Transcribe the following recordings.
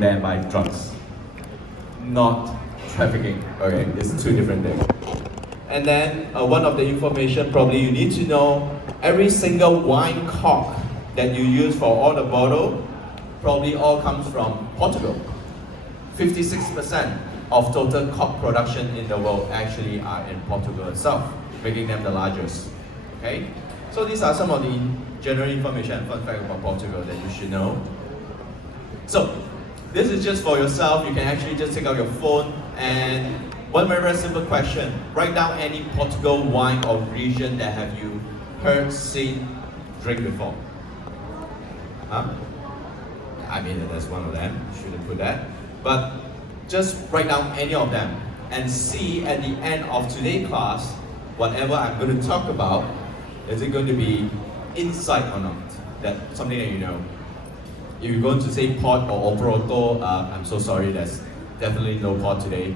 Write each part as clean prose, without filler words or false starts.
there and buy drugs. Not trafficking, okay? It's two different things. And then one of the information probably you need to know, every single wine cork that you use for all the bottle probably all comes from Portugal. 56% of total cork production in the world actually are in Portugal itself, making them the largest. Okay? So these are some of the general information and fun fact about Portugal that you should know. So this is just for yourself. You can actually just take out your phone and one very simple question. Write down any Portugal wine or region that have you heard, seen, drink before. Huh? I mean, that's one of them. You shouldn't put that. But just write down any of them and see at the end of today's class, whatever I'm going to talk about, is it going to be insight or not? That's something that you know. If you're going to say pot or operato, I'm so sorry, there's definitely no pot today.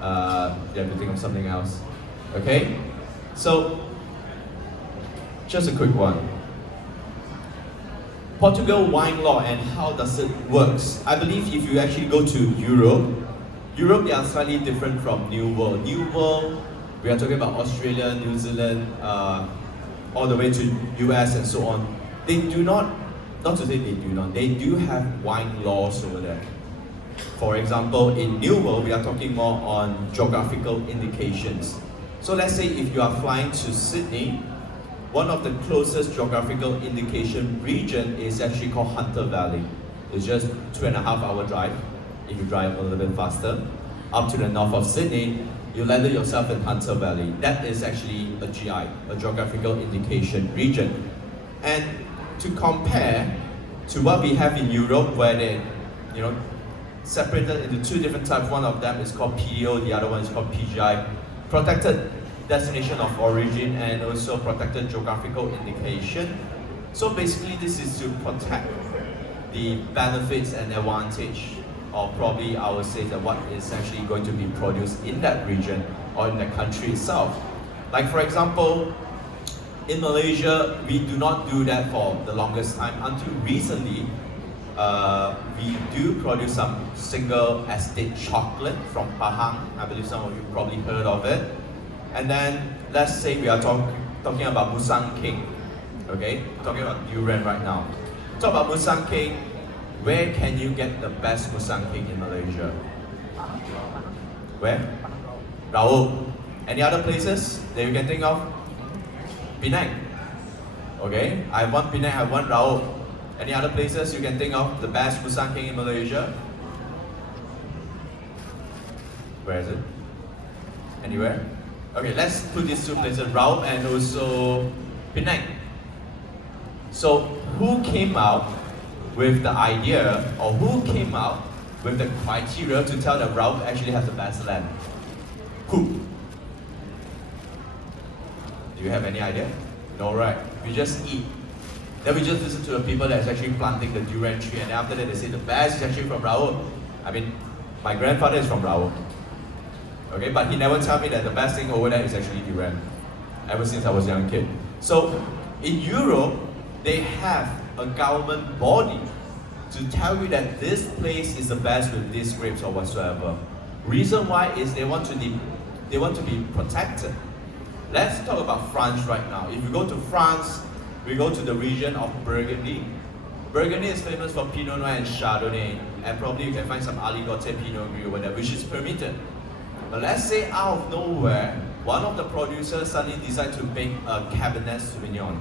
You have to think of something else. Okay? So, just a quick one. Portugal wine law and how does it works? I believe if you actually go to Europe, they are slightly different from New World. New World, we are talking about Australia, New Zealand, all the way to US and so on. They do not to say they do not, they do have wine laws over there. For example, in New World, we are talking more on geographical indications. So let's say if you are flying to Sydney, one of the closest geographical indication region is actually called Hunter Valley. It's just 2.5 hour drive, if you drive a little bit faster. Up to the north of Sydney, you landed yourself in Hunter Valley. That is actually a GI, a geographical indication region. And to compare to what we have in Europe, where they, separated into two different types. One of them is called PDO, the other one is called PGI, protected destination of origin and also protected geographical indication. So basically this is to protect the benefits and advantage of probably I would say that what is actually going to be produced in that region or in the country itself. Like for example, in Malaysia, we do not do that for the longest time until recently. We do produce some single estate chocolate from Pahang. I believe some of you probably heard of it. And then let's say we are talking about Musang King. Okay, talking about durian right now. Talk about Musang King. Where can you get the best Musang King in Malaysia? Where? Raub. Any other places that you can think of? Penang. Okay, I have one Penang, I have one Raub. Any other places you can think of the best Musang King in Malaysia? Where is it? Anywhere? Okay, let's put these two places, Raub and also Penang. So who came out with the idea, or who came out with the criteria to tell that Raub actually has the best land? Who? Do you have any idea? No, right? We just eat. Then we just listen to the people that's actually planting the durian tree, and after that they say the best is actually from Raub. I mean, my grandfather is from Raub. Okay, but he never tell me that the best thing over there is actually durian, ever since I was a young kid. So, in Europe, they have a government body to tell you that this place is the best with these grapes or whatsoever. Reason why is they want to be protected. Let's talk about France right now. If you go to France, we go to the region of Burgundy. Burgundy is famous for Pinot Noir and Chardonnay, and probably you can find some Aligoté Pinot Gris over there, which is permitted. But let's say out of nowhere, one of the producers suddenly decides to make a Cabernet Sauvignon,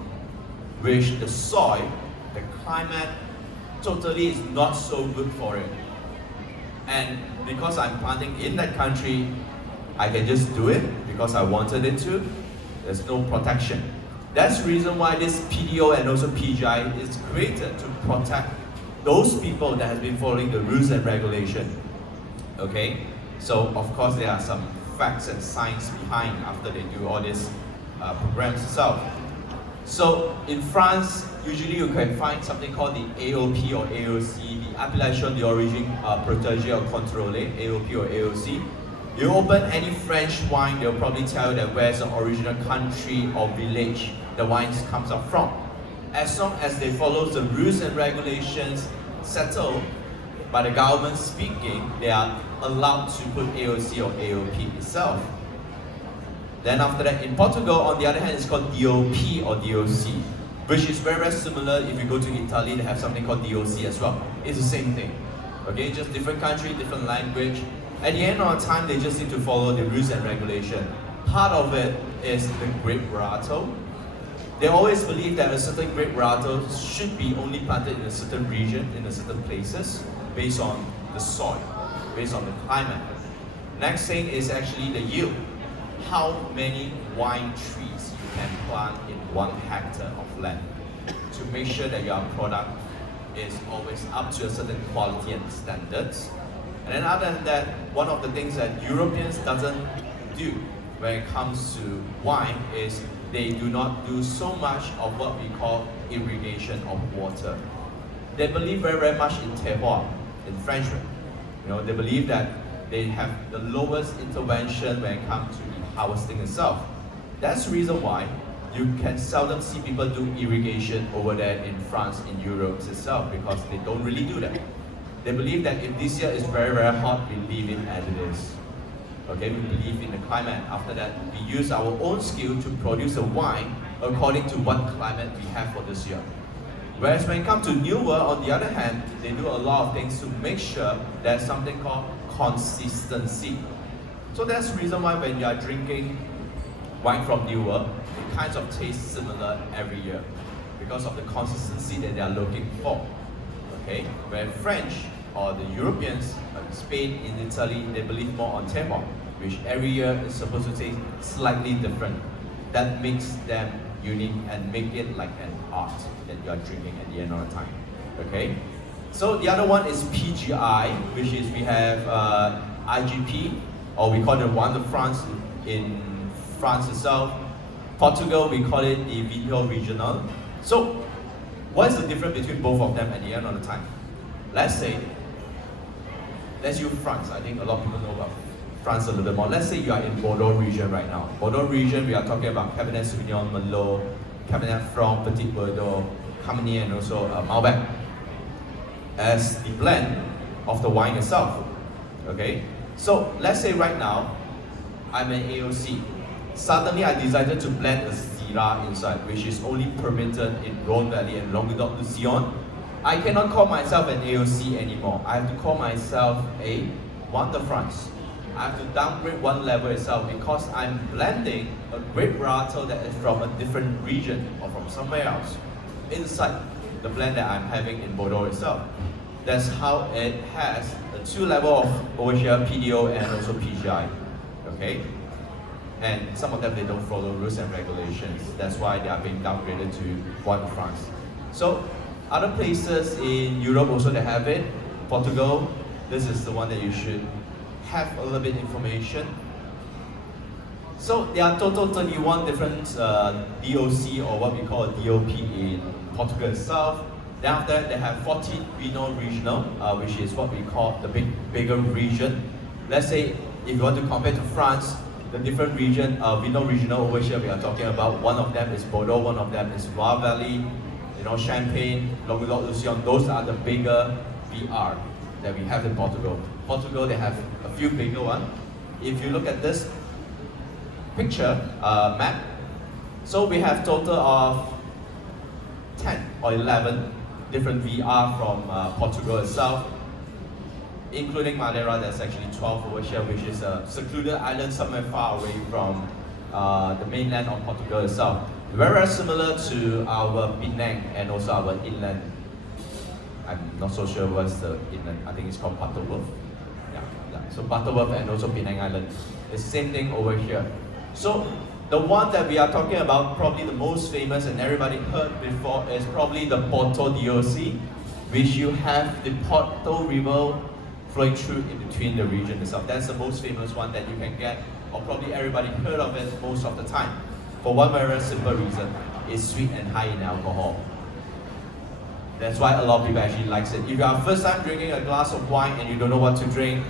which the soil, the climate, totally is not so good for it. And because I'm planting in that country, I can just do it because I wanted it to. There's no protection. That's the reason why this PDO and also PGI is created to protect those people that have been following the rules and regulation. Okay? So of course there are some facts and science behind after they do all these programs itself. So in France, usually you can find something called the AOP or AOC, the Appellation d'Origine Protégée or Contrôlée, AOP or AOC. You open any French wine, they'll probably tell you that where's the original country or village the wine comes up from. As long as they follow the rules and regulations settled by the government speaking, they are allowed to put AOC or AOP itself. Then after that, in Portugal, on the other hand, it's called DOP or DOC, which is very, very similar. If you go to Italy, they have something called DOC as well. It's the same thing. Okay, just different country, different language. At the end of the time, they just need to follow the rules and regulation. Part of it is the grape varietal. They always believe that a certain grape varietal should be only planted in a certain region, in a certain places, based on the soil, based on the climate. Next thing is actually the yield. How many wine trees you can plant in 1 hectare of land to make sure that your product is always up to a certain quality and standards. And then other than that, one of the things that Europeans doesn't do when it comes to wine is they do not do so much of what we call irrigation of water. They believe very, very much in terroir, in French. They believe that they have the lowest intervention when it comes to the harvesting itself. That's the reason why you can seldom see people do irrigation over there in France, in Europe itself, because they don't really do that. They believe that if this year is very, very hot, we leave it as it is. Okay, we believe in the climate. After that, we use our own skill to produce a wine according to what climate we have for this year. Whereas when it comes to New World, on the other hand, they do a lot of things to make sure there's something called consistency. So that's the reason why when you are drinking wine from New World, it kind of tastes similar every year because of the consistency that they are looking for. Okay, where French or the Europeans, like Spain, in Italy, they believe more on terroir, which every year is supposed to taste slightly different. That makes them unique and make it like an art that you are drinking at the end of the time. Okay, so the other one is PGI, which is we have IGP, or we call it Wine de France in France itself. Portugal, we call it the Vinho Regional. So, what is the difference between both of them at the end of the time? Let's use France. I think a lot of people know about France a little bit more. Let's say you are in Bordeaux region right now. Bordeaux region, we are talking about Cabernet Sauvignon, Merlot, Cabernet Franc, Petit Verdot, Carmener, and also Malbec as the blend of the wine itself. Okay, so let's say right now I'm an AOC. Suddenly I decided to blend a Syrah inside, which is only permitted in Rhone Valley and Languedoc-Roussillon. I cannot call myself an AOC anymore. I have to call myself a Wine de France. I have to downgrade one level itself because I'm blending a grape varietal that is from a different region or from somewhere else inside the blend that I'm having in Bordeaux itself. That's how it has a 2 level of over here, PDO and also PGI. Okay? And some of them, they don't follow rules and regulations. That's why they are being downgraded to Wine de France. So other places in Europe also they have it. Portugal, this is the one that you should have a little bit information. So there are total 31 different DOC or what we call a DOP in Portugal itself. Then after that, they have 14 Vinho Regional, which is what we call the bigger region. Let's say if you want to compare to France, the different region, Vinho Regional over here we are talking about, one of them is Bordeaux, one of them is Loire Valley, Champagne, Languedoc-Roussillon. Those are the bigger VR that we have in Portugal. Portugal, they have a few bigger ones. If you look at this picture map, so we have total of 10 or 11 different VR from Portugal itself, including Madeira. There's actually 12 over here, which is a secluded island somewhere far away from the mainland of Portugal itself. Very, very similar to our Penang and also our inland. I'm not so sure what's the inland. I think it's called Butterworth. Yeah. So Butterworth and also Penang Island. It's the same thing over here. So the one that we are talking about, probably the most famous and everybody heard before, is probably the Porto DOC, which you have the Porto River flowing through in between the region itself. That's the most famous one that you can get, or probably everybody heard of it most of the time. For one very simple reason, it's sweet and high in alcohol. That's why a lot of people actually likes it. If you are first time drinking a glass of wine and you don't know what to drink,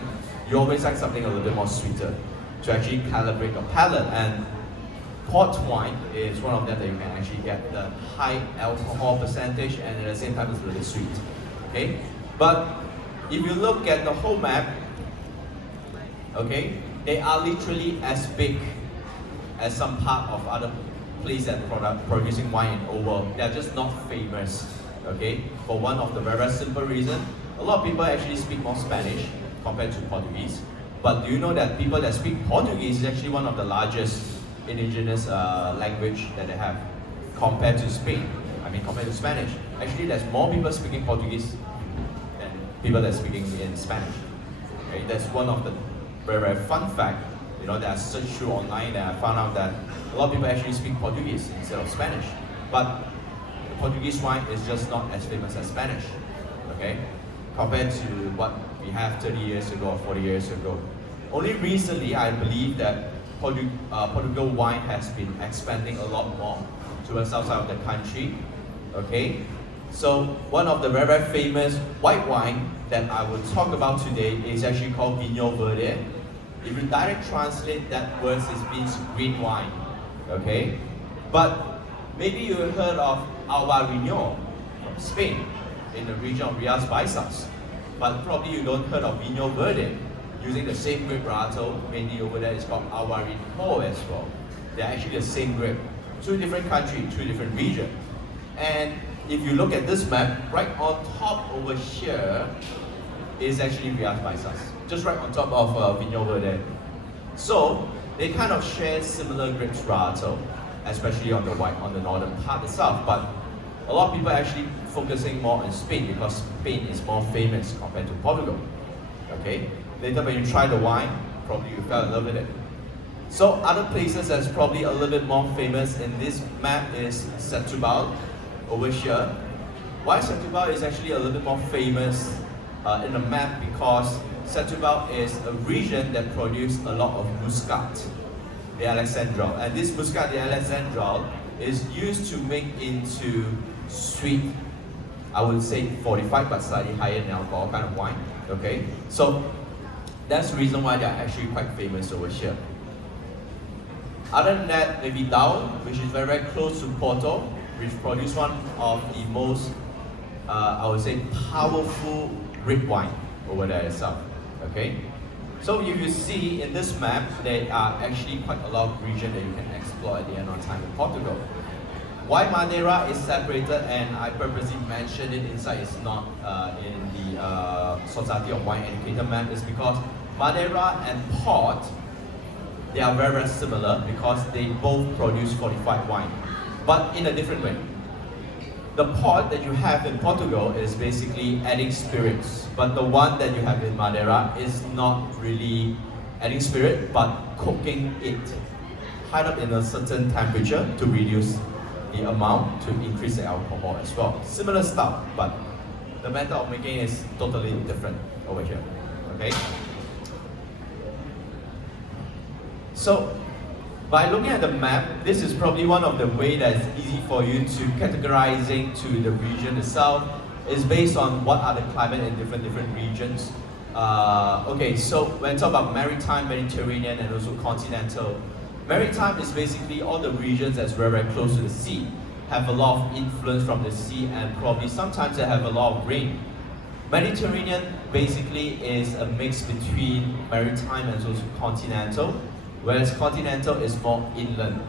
you always like something a little bit more sweeter to actually calibrate your palate. And port wine is one of them that you can actually get the high alcohol percentage and at the same time it's really sweet. Okay? But If you look at the whole map, okay, they are literally as big as some part of other places that producing wine in the world. They are just not famous, okay, for one of the very simple reason. A lot of people actually speak more Spanish compared to Portuguese. But do you know that people that speak Portuguese is actually one of the largest indigenous language that they have compared to Spain? I mean, compared to Spanish. Actually, there's more people speaking Portuguese than people that are speaking in Spanish. Okay, that's one of the very fun fact. You know, that I searched through online and I found out that a lot of people actually speak Portuguese instead of Spanish. But the Portuguese wine is just not as famous as Spanish. Okay, compared to what we have 30 years ago or 40 years ago. Only recently, I believe that Portugal wine has been expanding a lot more towards outside of the country. Okay, so one of the very famous white wine that I will talk about today is actually called Vinho Verde. If you direct translate that word, it means green wine. Okay, but maybe you heard of Albarino from Spain in the region of Rias Baixas, but probably you don't heard of Vinho Verde. Using the same grape varietal, mainly over there it's called Albarino as well. They're actually the same grape. Two different countries, two different regions. And if you look at this map, right on top over here is actually Rias Baixas, just right on top of Vinho Verde. So they kind of share similar grapes varietal, especially on the northern part itself. But a lot of people are actually focusing more on Spain because Spain is more famous compared to Portugal. Okay. Later when you try the wine, probably you fell in love with it. So other places that's probably a little bit more famous in this map is Setúbal, over here. Why Setúbal is actually a little bit more famous in the map because Setúbal is a region that produces a lot of Muscat de Alexandral. And this Muscat de Alexandral is used to make into sweet, I would say 45 but slightly higher in alcohol kind of wine. Okay, so that's the reason why they are actually quite famous over here. Other than that, maybe Down, which is very close to Porto, which produces one of the most, I would say, powerful red wine over there itself. Okay, so if you see in this map, there are actually quite a lot of regions that you can explore at the end of time in Portugal. Why Madeira is separated, and I purposely mentioned it inside, it's not in the Society of Wine Educator map, is because Madeira and Port, they are very similar because they both produce fortified wine, but in a different way. The port that you have in Portugal is basically adding spirits, but the one that you have in Madeira is not really adding spirit, but cooking it, high up in a certain temperature to reduce the amount to increase the alcohol as well. Similar stuff, but the method of making is totally different over here. Okay. So, by looking at the map, this is probably one of the ways that's easy for you to categorizing to the region itself. Is based on what are the climate in different regions. Okay, so when I talk about maritime, Mediterranean, and also continental, maritime is basically all the regions that's very close to the sea, have a lot of influence from the sea, and probably sometimes they have a lot of rain. Mediterranean basically is a mix between maritime and also continental, whereas continental is more inland.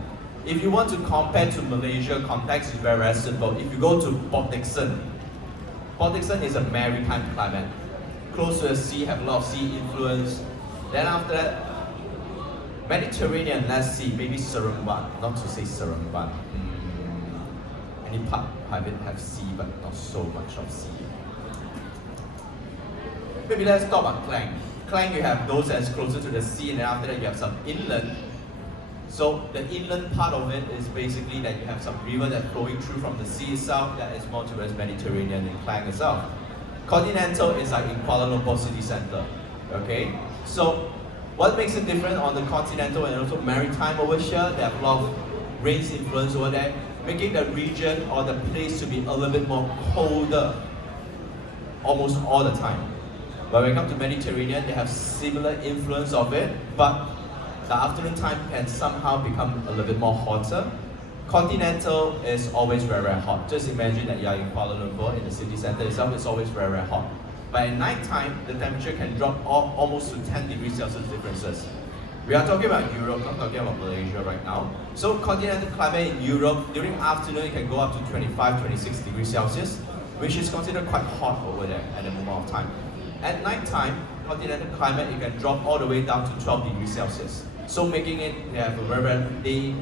If you want to compare to Malaysia, context is very simple. If you go to Port Dickson is a maritime climate. Close to the sea, have a lot of sea influence. Then after that, Mediterranean, let's see, maybe Seremban, not to say Seremban. Any part of it have sea, but not so much of sea. Maybe let's talk about Klang. Klang, you have those that's closer to the sea, and then after that you have some inland. So the inland part of it is basically that you have some river that's flowing through from the sea itself that is more towards Mediterranean and Klang itself. Continental is like in Kuala Lumpur city center. Okay? So what makes it different on the continental and also maritime over here? They have a lot of rain's influence over there, making the region or the place to be a little bit more colder almost all the time. But when it comes to Mediterranean, they have similar influence of it, but the afternoon time can somehow become a little bit more hotter. Continental is always very hot. Just imagine that you are in Kuala Lumpur, in the city center itself, it's always very hot. But at night time, the temperature can drop almost to 10 degrees Celsius differences. We are talking about Europe, not talking about Malaysia right now. So continental climate in Europe, during afternoon, it can go up to 25, 26 degrees Celsius, which is considered quite hot over there at the moment of time. At night time, continental climate, it can drop all the way down to 12 degrees Celsius. So making it, we have a very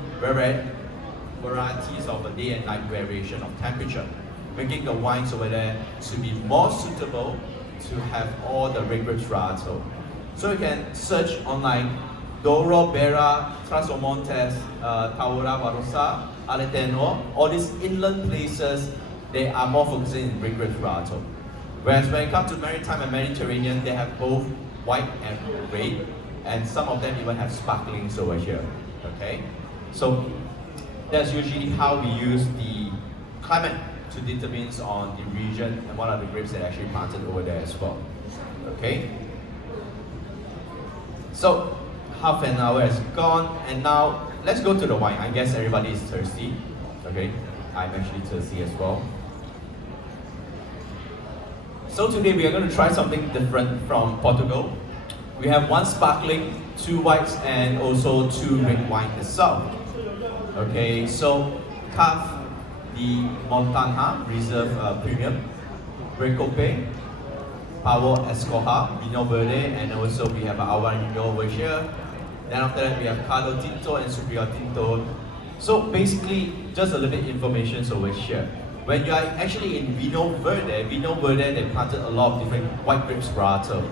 varieties of a day and night variation of temperature, making the wines over there to be more suitable to have all the red grapes varietal. So you can search online, Douro, Beira, Trás-os-Montes, Taura, Barossa, Alentejo, all these inland places, they are more focusing in red grapes varietal. Whereas when it comes to maritime and Mediterranean, they have both white and red, and some of them even have sparklings over here. Okay, so that's usually how we use the climate to determine on the region and what are the grapes that are actually planted over there as well. Okay, so half an hour has gone, and now let's go to the wine. I guess everybody is thirsty. Okay, I'm actually thirsty as well. So today we are going to try something different from Portugal. We have one sparkling, two whites, and also two red wine itself. Okay, so Cave de Montanha Reserve Premium, Gerryko, Power Escoja, Vinho Verde, and also we have our Vinho over here. Then after that we have Carlo Tinto and Superior Tinto. So basically, just a little bit information over here. When you are actually in Vinho Verde, they planted a lot of different white grapes varietal.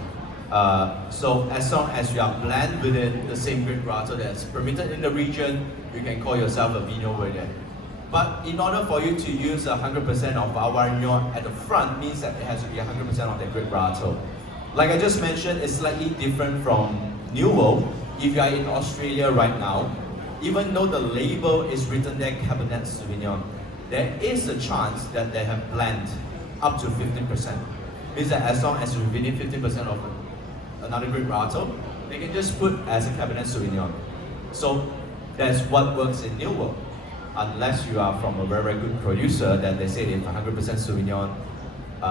So as long as you are blend within the same grape varietal that's permitted in the region, you can call yourself a Vinho Verde. But in order for you to use 100% of our Vinho at the front, means that it has to be 100% of the grape varietal. Like I just mentioned, it's slightly different from New World. If you are in Australia right now, even though the label is written there Cabernet Sauvignon, there is a chance that they have blend up to 15%. Means that as long as you're within 15% of another grape varietal, they can just put as a Cabernet Sauvignon. So that's what works in New World. Unless you are from a very, very good producer, then they say it's 100% Sauvignon,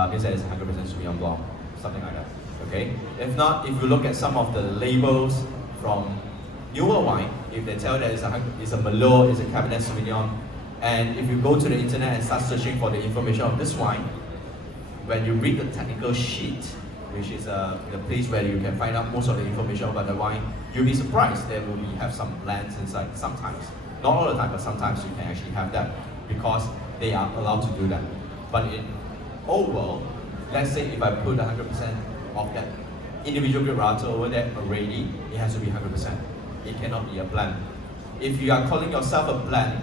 means that it's 100% Sauvignon Blanc, something like that. Okay. If not, if you look at some of the labels from newer wine, if they tell that it's a Merlot, it's a Cabernet Sauvignon, and if you go to the internet and start searching for the information of this wine, when you read the technical sheet, which is the place where you can find out most of the information about the wine, you'll be surprised there will have some blends inside sometimes. Not all the time, but sometimes you can actually have that because they are allowed to do that. But in old world, let's say if I put 100% of that individual grape varietal over there already, it has to be 100%. It cannot be a blend. If you are calling yourself a blend,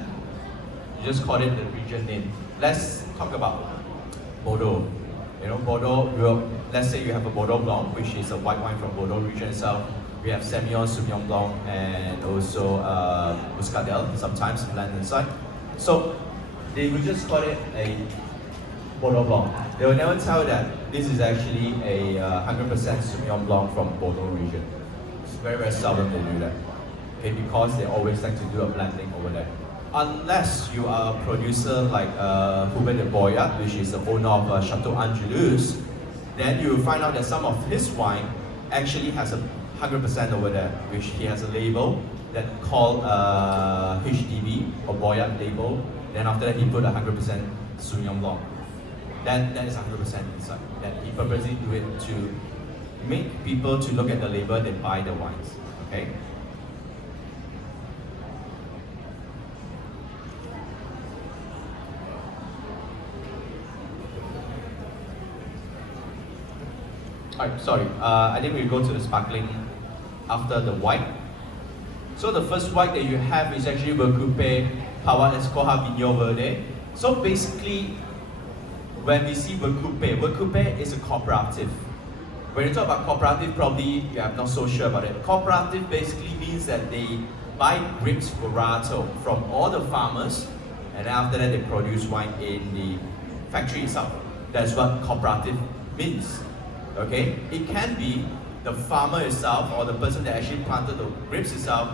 you just call it the region name. Let's talk about Bordeaux. You know, Bordeaux, let's say you have a Bordeaux Blanc, which is a white wine from Bordeaux region itself. We have Semillon, Sauvignon Blanc, and also Muscadel, sometimes blend inside. So they will just call it a Bordeaux Blanc. They will never tell that this is actually a 100% Sauvignon Blanc from Bordeaux region. It's very, very seldom they do that. Okay, because they always like to do a blending over there. Unless you are a producer like Hubert de Boyat, which is the owner of Chateau Angelus, then you will find out that some of his wine actually has a 100% over there, which he has a label that called HDB or Boyat label. Then after that, he put 100% Sauvignon Blanc. Then that is 100% inside. That he purposely do it to make people to look at the label, they buy the wines. Okay. Alright, sorry. I think we'll go to the sparkling after the white. So the first white that you have is actually Gerryko Power Escoja Vinho Verde. So basically, when we see Gerryko is a cooperative. When you talk about cooperative, probably you are not so sure about it. Cooperative basically means that they buy grapes varietal from all the farmers, and after that they produce wine in the factory itself. That's what cooperative means. Okay, it can be the farmer itself or the person that actually planted the grapes itself.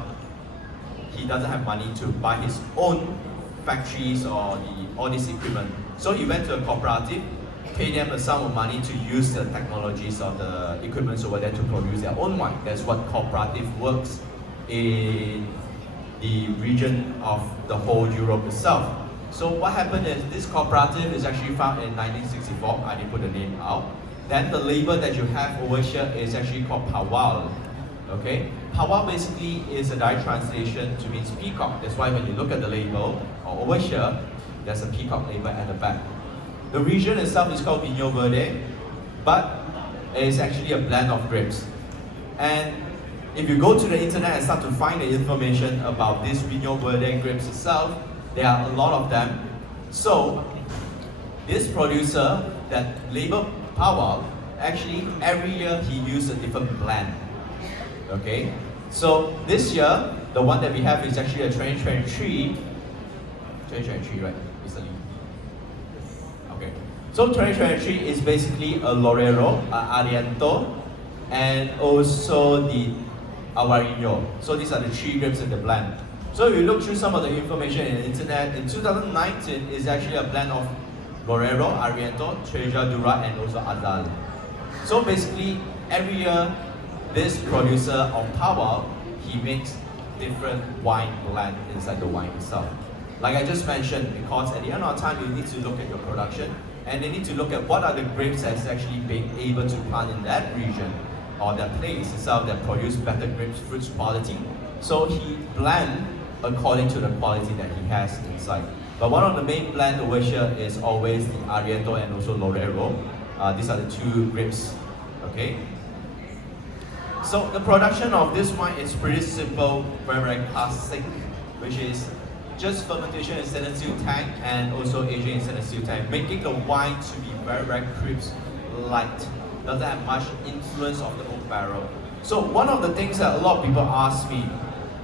He doesn't have money to buy his own factories or all this equipment. So he went to a cooperative pay them a sum of money to use the technologies or the equipments over there to produce their own wine. That's what cooperative works in the region of the whole Europe itself. So what happened is this cooperative is actually found in 1964. I didn't put the name out. Then the label that you have over here is actually called Pawal. Okay, Pawal basically is a direct translation to means peacock. That's why when you look at the label or over here, there's a peacock label at the back. The region itself is called Vinho Verde, but it's actually a blend of grapes. And if you go to the internet and start to find the information about this Vinho Verde grapes itself, there are a lot of them. So this producer that labeled Pawal, actually every year he used a different blend. Okay, so this year the one that we have is actually a 2023, right? Recently. Okay, so 2023 is basically a Lorero, Ariento, and also the Avarino. So these are the three grapes in the blend. So if you look through some of the information in the internet, in 2019 is actually a blend of Lorero, Ariento, Treja Dura, and also Azal. So basically every year this producer of Pawal, he makes different wine blend inside the wine itself. Like I just mentioned, because at the end of the time you need to look at your production and they need to look at what are the grapes that's actually being able to plant in that region or that place itself that produce better grapes fruits quality. So he blend according to the quality that he has inside. But one of the main blend over here is always the Ariento and also Lorero. These are the two grapes. Okay. So the production of this wine is pretty simple, very classic, which is just fermentation in stainless steel tank and also aging in stainless steel tank, making the wine to be very crisp, light. Doesn't have much influence of the oak barrel. So one of the things that a lot of people ask me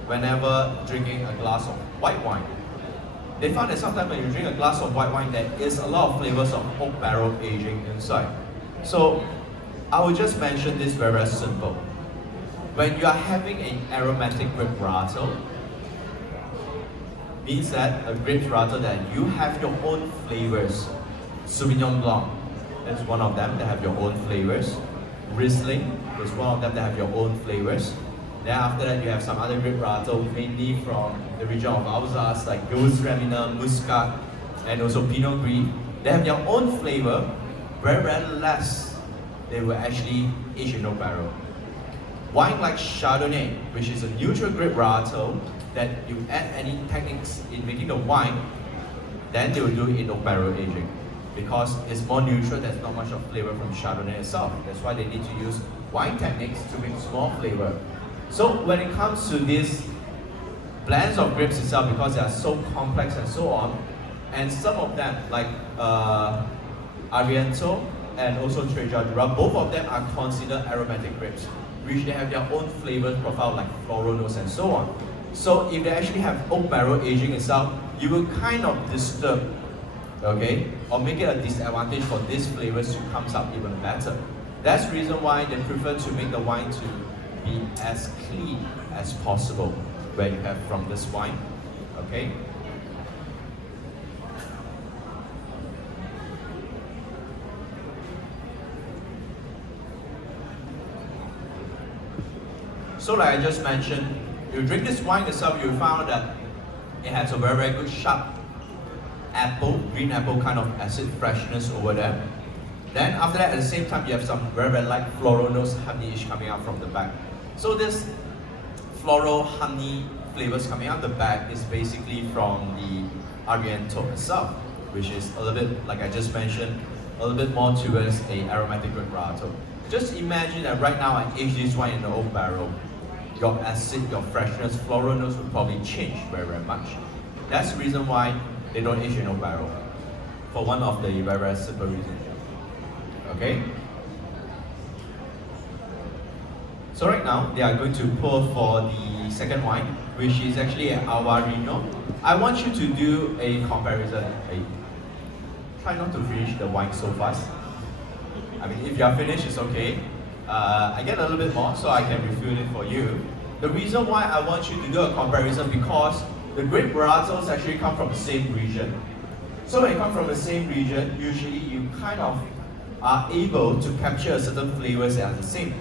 whenever drinking a glass of white wine, they found that sometimes when you drink a glass of white wine, there is a lot of flavors of oak barrel aging inside. So I will just mention this very simple. When you are having an aromatic grape varietal, means that a grape varietal that you have your own flavors. Sauvignon Blanc is one of them that have your own flavors. Riesling is one of them that have your own flavors. Then after that you have some other grape varietal, mainly from the region of Alsace, like Gewürztraminer, Muscat, and also Pinot Gris. They have their own flavor, very less they will actually age in oak barrel. Wine like Chardonnay, which is a neutral grape varietal, that you add any techniques in making the wine, then they will do it in oak barrel aging. Because it's more neutral, there's not much of flavor from Chardonnay itself. That's why they need to use wine techniques to make small flavor. So when it comes to these blends of grapes itself, because they are so complex and so on, and some of them, like Ariento and also Treja Dura, both of them are considered aromatic grapes, which they have their own flavor profile like floral notes and so on. So if they actually have oak barrel aging itself, you will kind of disturb, okay, or make it a disadvantage for these flavors to come up even better. That's the reason why they prefer to make the wine to be as clean as possible when you have from this wine, okay? So like I just mentioned, you drink this wine itself, you found that it has a very good sharp apple, green apple kind of acid freshness over there. Then after that, at the same time, you have some very light floral notes, honeyish coming out from the back. So this floral honey flavors coming out the back is basically from the Ariento itself, which is a little bit, like I just mentioned, a little bit more towards a aromatic grape varietal. Just imagine that right now I age this wine in the oak barrel. Your acid, your freshness, floral notes will probably change very much. That's the reason why they don't age in oak barrel. For one of the very simple reasons. Okay? So right now, they are going to pour for the second wine, which is actually an Avarino. I want you to do a comparison. Try not to finish the wine so fast. I mean, if you are finished, it's okay. I get a little bit more, so I can refill it for you. The reason why I want you to do a comparison because the grape varietals actually come from the same region. So when you come from the same region, usually you kind of are able to capture certain flavors that are the same.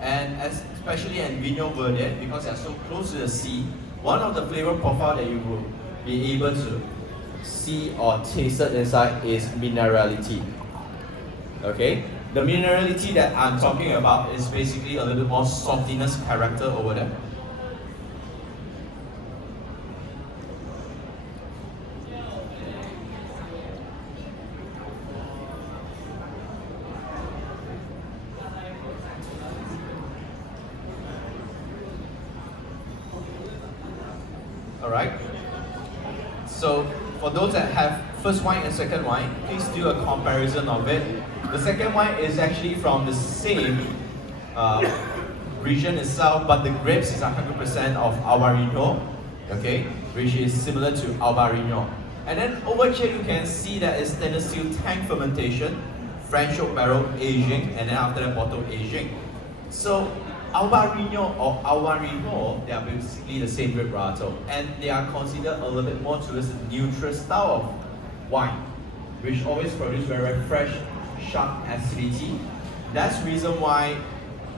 And especially in Vinho Verde, because they are so close to the sea, one of the flavor profile that you will be able to see or taste it inside is minerality. Okay? The minerality that I'm talking about is basically a little bit more saltiness character over there. Alright? So, for those that have first wine and second wine, please do a comparison of it. The second wine is actually from the same region itself, but the grapes is 100% of Albarino, okay, which is similar to Albarino. And then over here you can see that it's stainless steel tank fermentation, French oak barrel aging, and then after that bottle aging. So Albarino or Albarino, they are basically the same grape varietal, and they are considered a little bit more towards the neutral style of wine, which always produce very fresh, sharp acidity. That's the reason why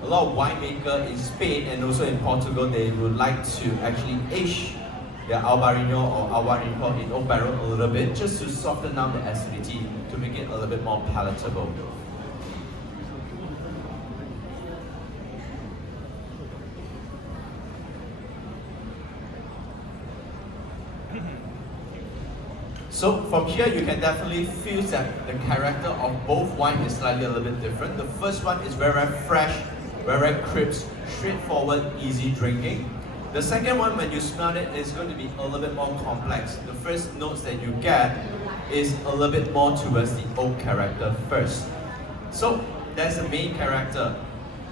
a lot of winemakers in Spain and also in Portugal, they would like to actually age their Albarino or Albarino in oak barrel a little bit, just to soften down the acidity, to make it a little bit more palatable. So from here you can definitely feel that the character of both wine is slightly a little bit different. The first one is very fresh, very crisp, straightforward, easy drinking. The second one, when you smell it, is going to be a little bit more complex. The first notes that you get is a little bit more towards the oak character first. So that's the main character.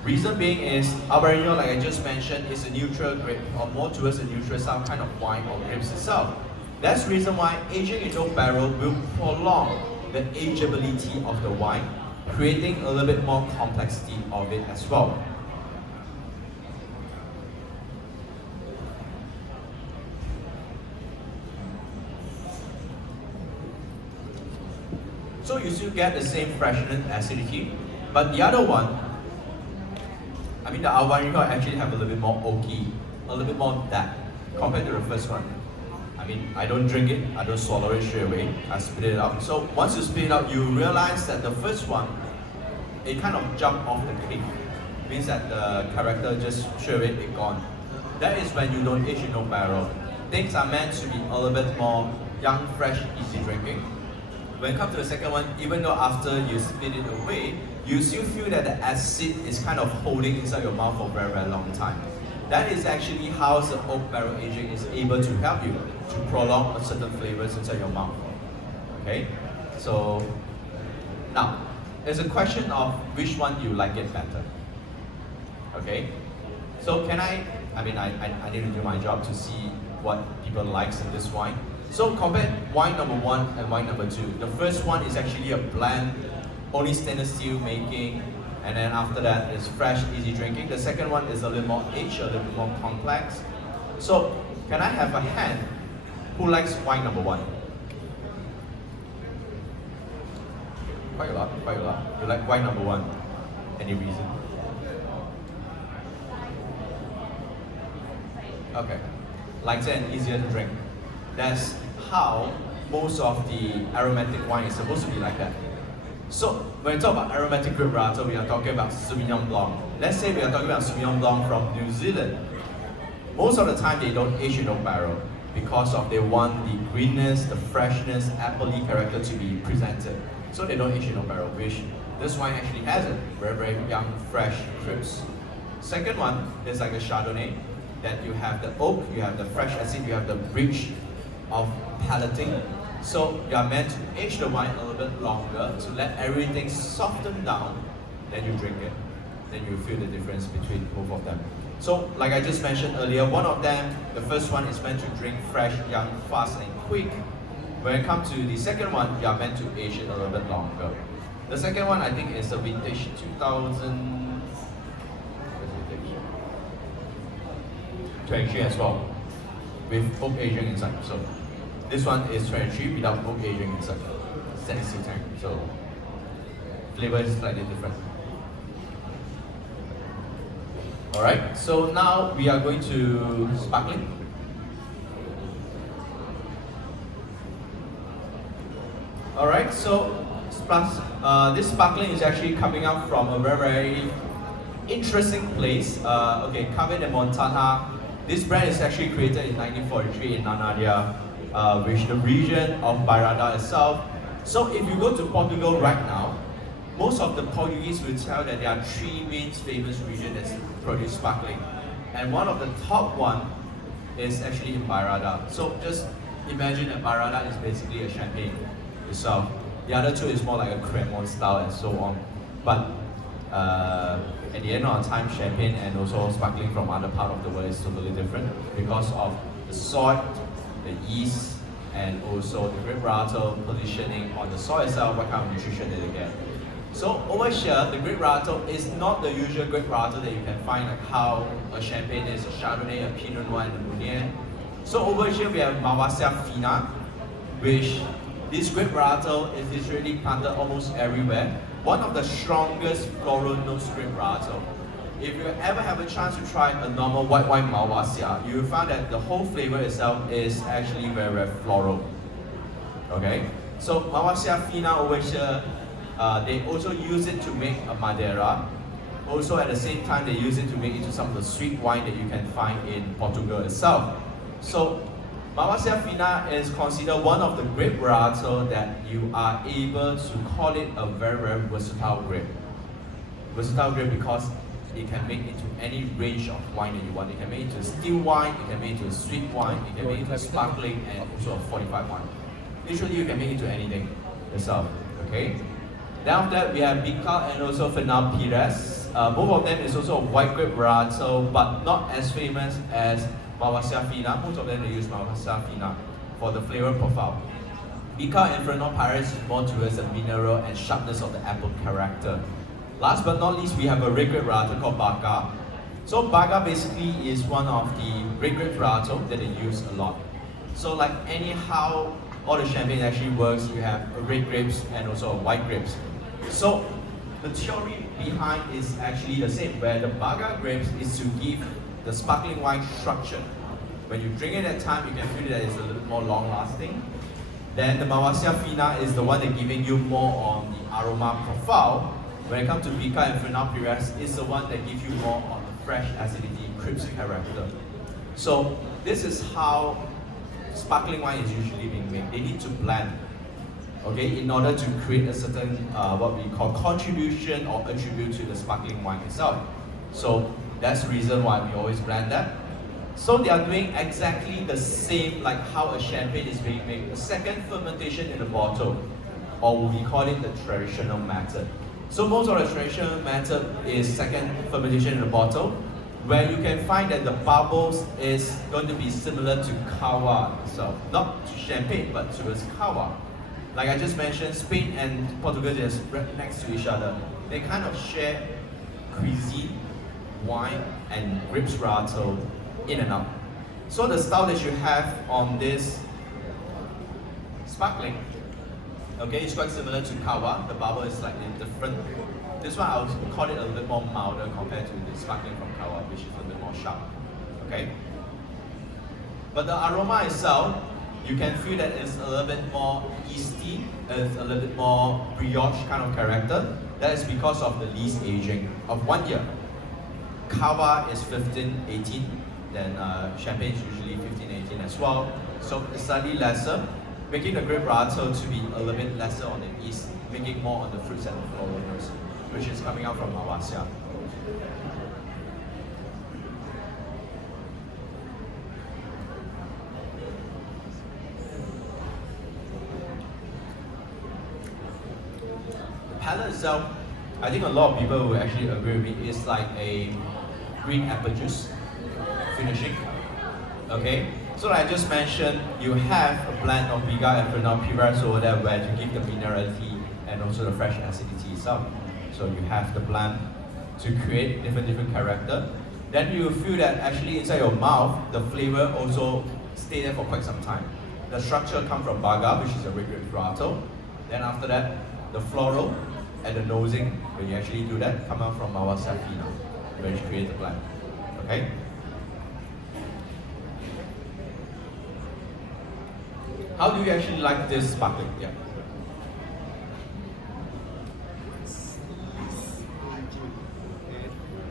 Reason being is Albarino, like I just mentioned, is a neutral grape, or more towards the neutral style kind of wine or grapes itself. That's the reason why aging in oak barrel will prolong the ageability of the wine, creating a little bit more complexity of it as well. So you still get the same freshness acidity, but the other one, I mean the Albarino actually have a little bit more oaky, a little bit more depth compared to the first one. I mean, I don't drink it, I don't swallow it straight away, I spit it out. So once you spit it out, you realize that the first one, it kind of jumped off the cliff. Means that the character just straight away it gone. That is when you don't age in oak barrel. Things are meant to be a little bit more young, fresh, easy drinking. When it comes to the second one, even though after you spit it away, you still feel that the acid is kind of holding inside your mouth for a very, very long time. That is actually how the oak barrel aging is able to help you to prolong certain flavors inside your mouth. Okay? So, now, there's a question of which one you like it better. Okay? So can I need to do my job to see what people likes in this wine. So compare wine number 1 and wine number 2. The first one is actually a blend, only stainless steel making, and then after that is fresh, easy drinking. The second one is a little more aged, a little bit more complex. So can I have a hand who likes wine number 1? Quite a lot, quite a lot. You like wine number 1? Any reason? Okay. Lighter and easier to drink. That's how most of the aromatic wine is supposed to be like that. So when we talk about aromatic grape varietal, we are talking about Sauvignon Blanc. Let's say we are talking about Sauvignon Blanc from New Zealand. Most of the time they don't age in oak barrel because of they want the greenness, the freshness, appley character to be presented. So they don't age in oak barrel, which this wine actually has it. Very, very young, fresh, crisp. Second one is like a Chardonnay, that you have the oak, you have the fresh acid, you have the bridge of palating. So you are meant to age the wine a little bit longer to let everything soften down, then you drink it. Then you feel the difference between both of them. So like I just mentioned earlier, one of them, the first one is meant to drink fresh, young, fast and quick. When it comes to the second one, you are meant to age it a little bit longer. The second one I think is the vintage 2023 as well, with oak aging inside. So this one is 23 without oak aging inside. Stainless steel tank. So flavor is slightly different. Alright, so now we are going to sparkling. Alright, so this sparkling is actually coming out from a very, very interesting place. Okay, Cave de Montana. This brand is actually created in 1943 in Nanadia, which the region of Bairrada itself. So if you go to Portugal right now, most of the Portuguese will tell that there are three main famous regions that produce sparkling. And one of the top one is actually in Bairrada. So just imagine that Bairrada is basically a champagne itself. The other two is more like a Cremant style and so on. But at the end of the time, champagne and also sparkling from other part of the world is totally different because of the soil, the yeast, and also the grape varietal positioning on the soil itself, what kind of nutrition that they get. So over here, the grape varietal is not the usual grape varietal that you can find, like how a champagne is, a Chardonnay, a Pinot Noir, and a Meunier. So over here we have Malvasia fina, which this grape varietal is literally planted almost everywhere. One of the strongest floral notes grape varietal. If you ever have a chance to try a normal white wine Malvasia, you will find that the whole flavor itself is actually very, very floral. Okay, so Malvasia fina over here, they also use it to make a Madeira. Also at the same time, they use it to make into some of the sweet wine that you can find in Portugal itself. So Malvasia fina is considered one of the grape varietal that you are able to call it a very, very versatile grape. Versatile grape because it can make into any range of wine that you want. It can make into still wine, it can make into sweet wine, it can make into sparkling, and also a 45 wine. Literally, you can make into anything yourself. Okay. Then after that, we have Bika and also Fernand Pires. Both of them is also a white grape varietal, but not as famous as Malvasia fina. Most of them they use Malvasia fina for the flavor profile. Bika and Fernand Pires is more towards the mineral and sharpness of the apple character. Last but not least, we have a red grape varietal called Baga. So Baga basically is one of the red grape varietal that they use a lot. So like anyhow, all the champagne actually works. You have red grapes and also white grapes. So the theory behind is actually the same, where the Baga grapes is to give the sparkling wine structure. When you drink it at time, you can feel that it's a little more long lasting. Then the Malvasia fina is the one that giving you more on the aroma profile. When it comes to Bika and Fernand Pires, it's the one that gives you more on the fresh acidity, crisp character. So this is how sparkling wine is usually being made. They need to blend, okay, in order to create a certain what we call contribution or attribute to the sparkling wine itself. So that's the reason why we always blend that. So they are doing exactly the same like how a champagne is being made. The second fermentation in the bottle, or we call it the traditional method. So most of the traditional method is second fermentation in the bottle, where you can find that the bubbles is going to be similar to Kawa itself. Not to champagne, but towards Kawa. Like I just mentioned, Spain and Portugal are just right next to each other. They kind of share cuisine, wine, and grapes varietal in and out. So the style that you have on this sparkling, okay, it's quite similar to Kawa. The bubble is slightly different. This one I would call it a little bit more milder compared to the sparkling from Kawa, which is a little bit more sharp. Okay? But the aroma itself, you can feel that it's a little bit more yeasty, it's a little bit more brioche kind of character. That is because of the lees aging of 1 year. Kawa is 15, 18, then champagne is usually 15, 18 as well. So it's slightly lesser, making the grape varietal to be a little bit lesser on the yeast, making more on the fruits and the floral notes, which is coming out from Malvasia. The palate itself, I think a lot of people will actually agree with me, it's like a green apple juice finishing. Okay? So like I just mentioned, you have a blend of Bika and Fernand Pires over there where to give the minerality and also the fresh acidity itself. So you have the blend to create different character. Then you feel that actually inside your mouth, the flavor also stay there for quite some time. The structure comes from Baga, which is a red grape varietal. Then after that, the floral, at the nosing, when you actually do that, come out from our selfie now, when you create the plan. Okay? How do you actually like this sparkling? Yeah.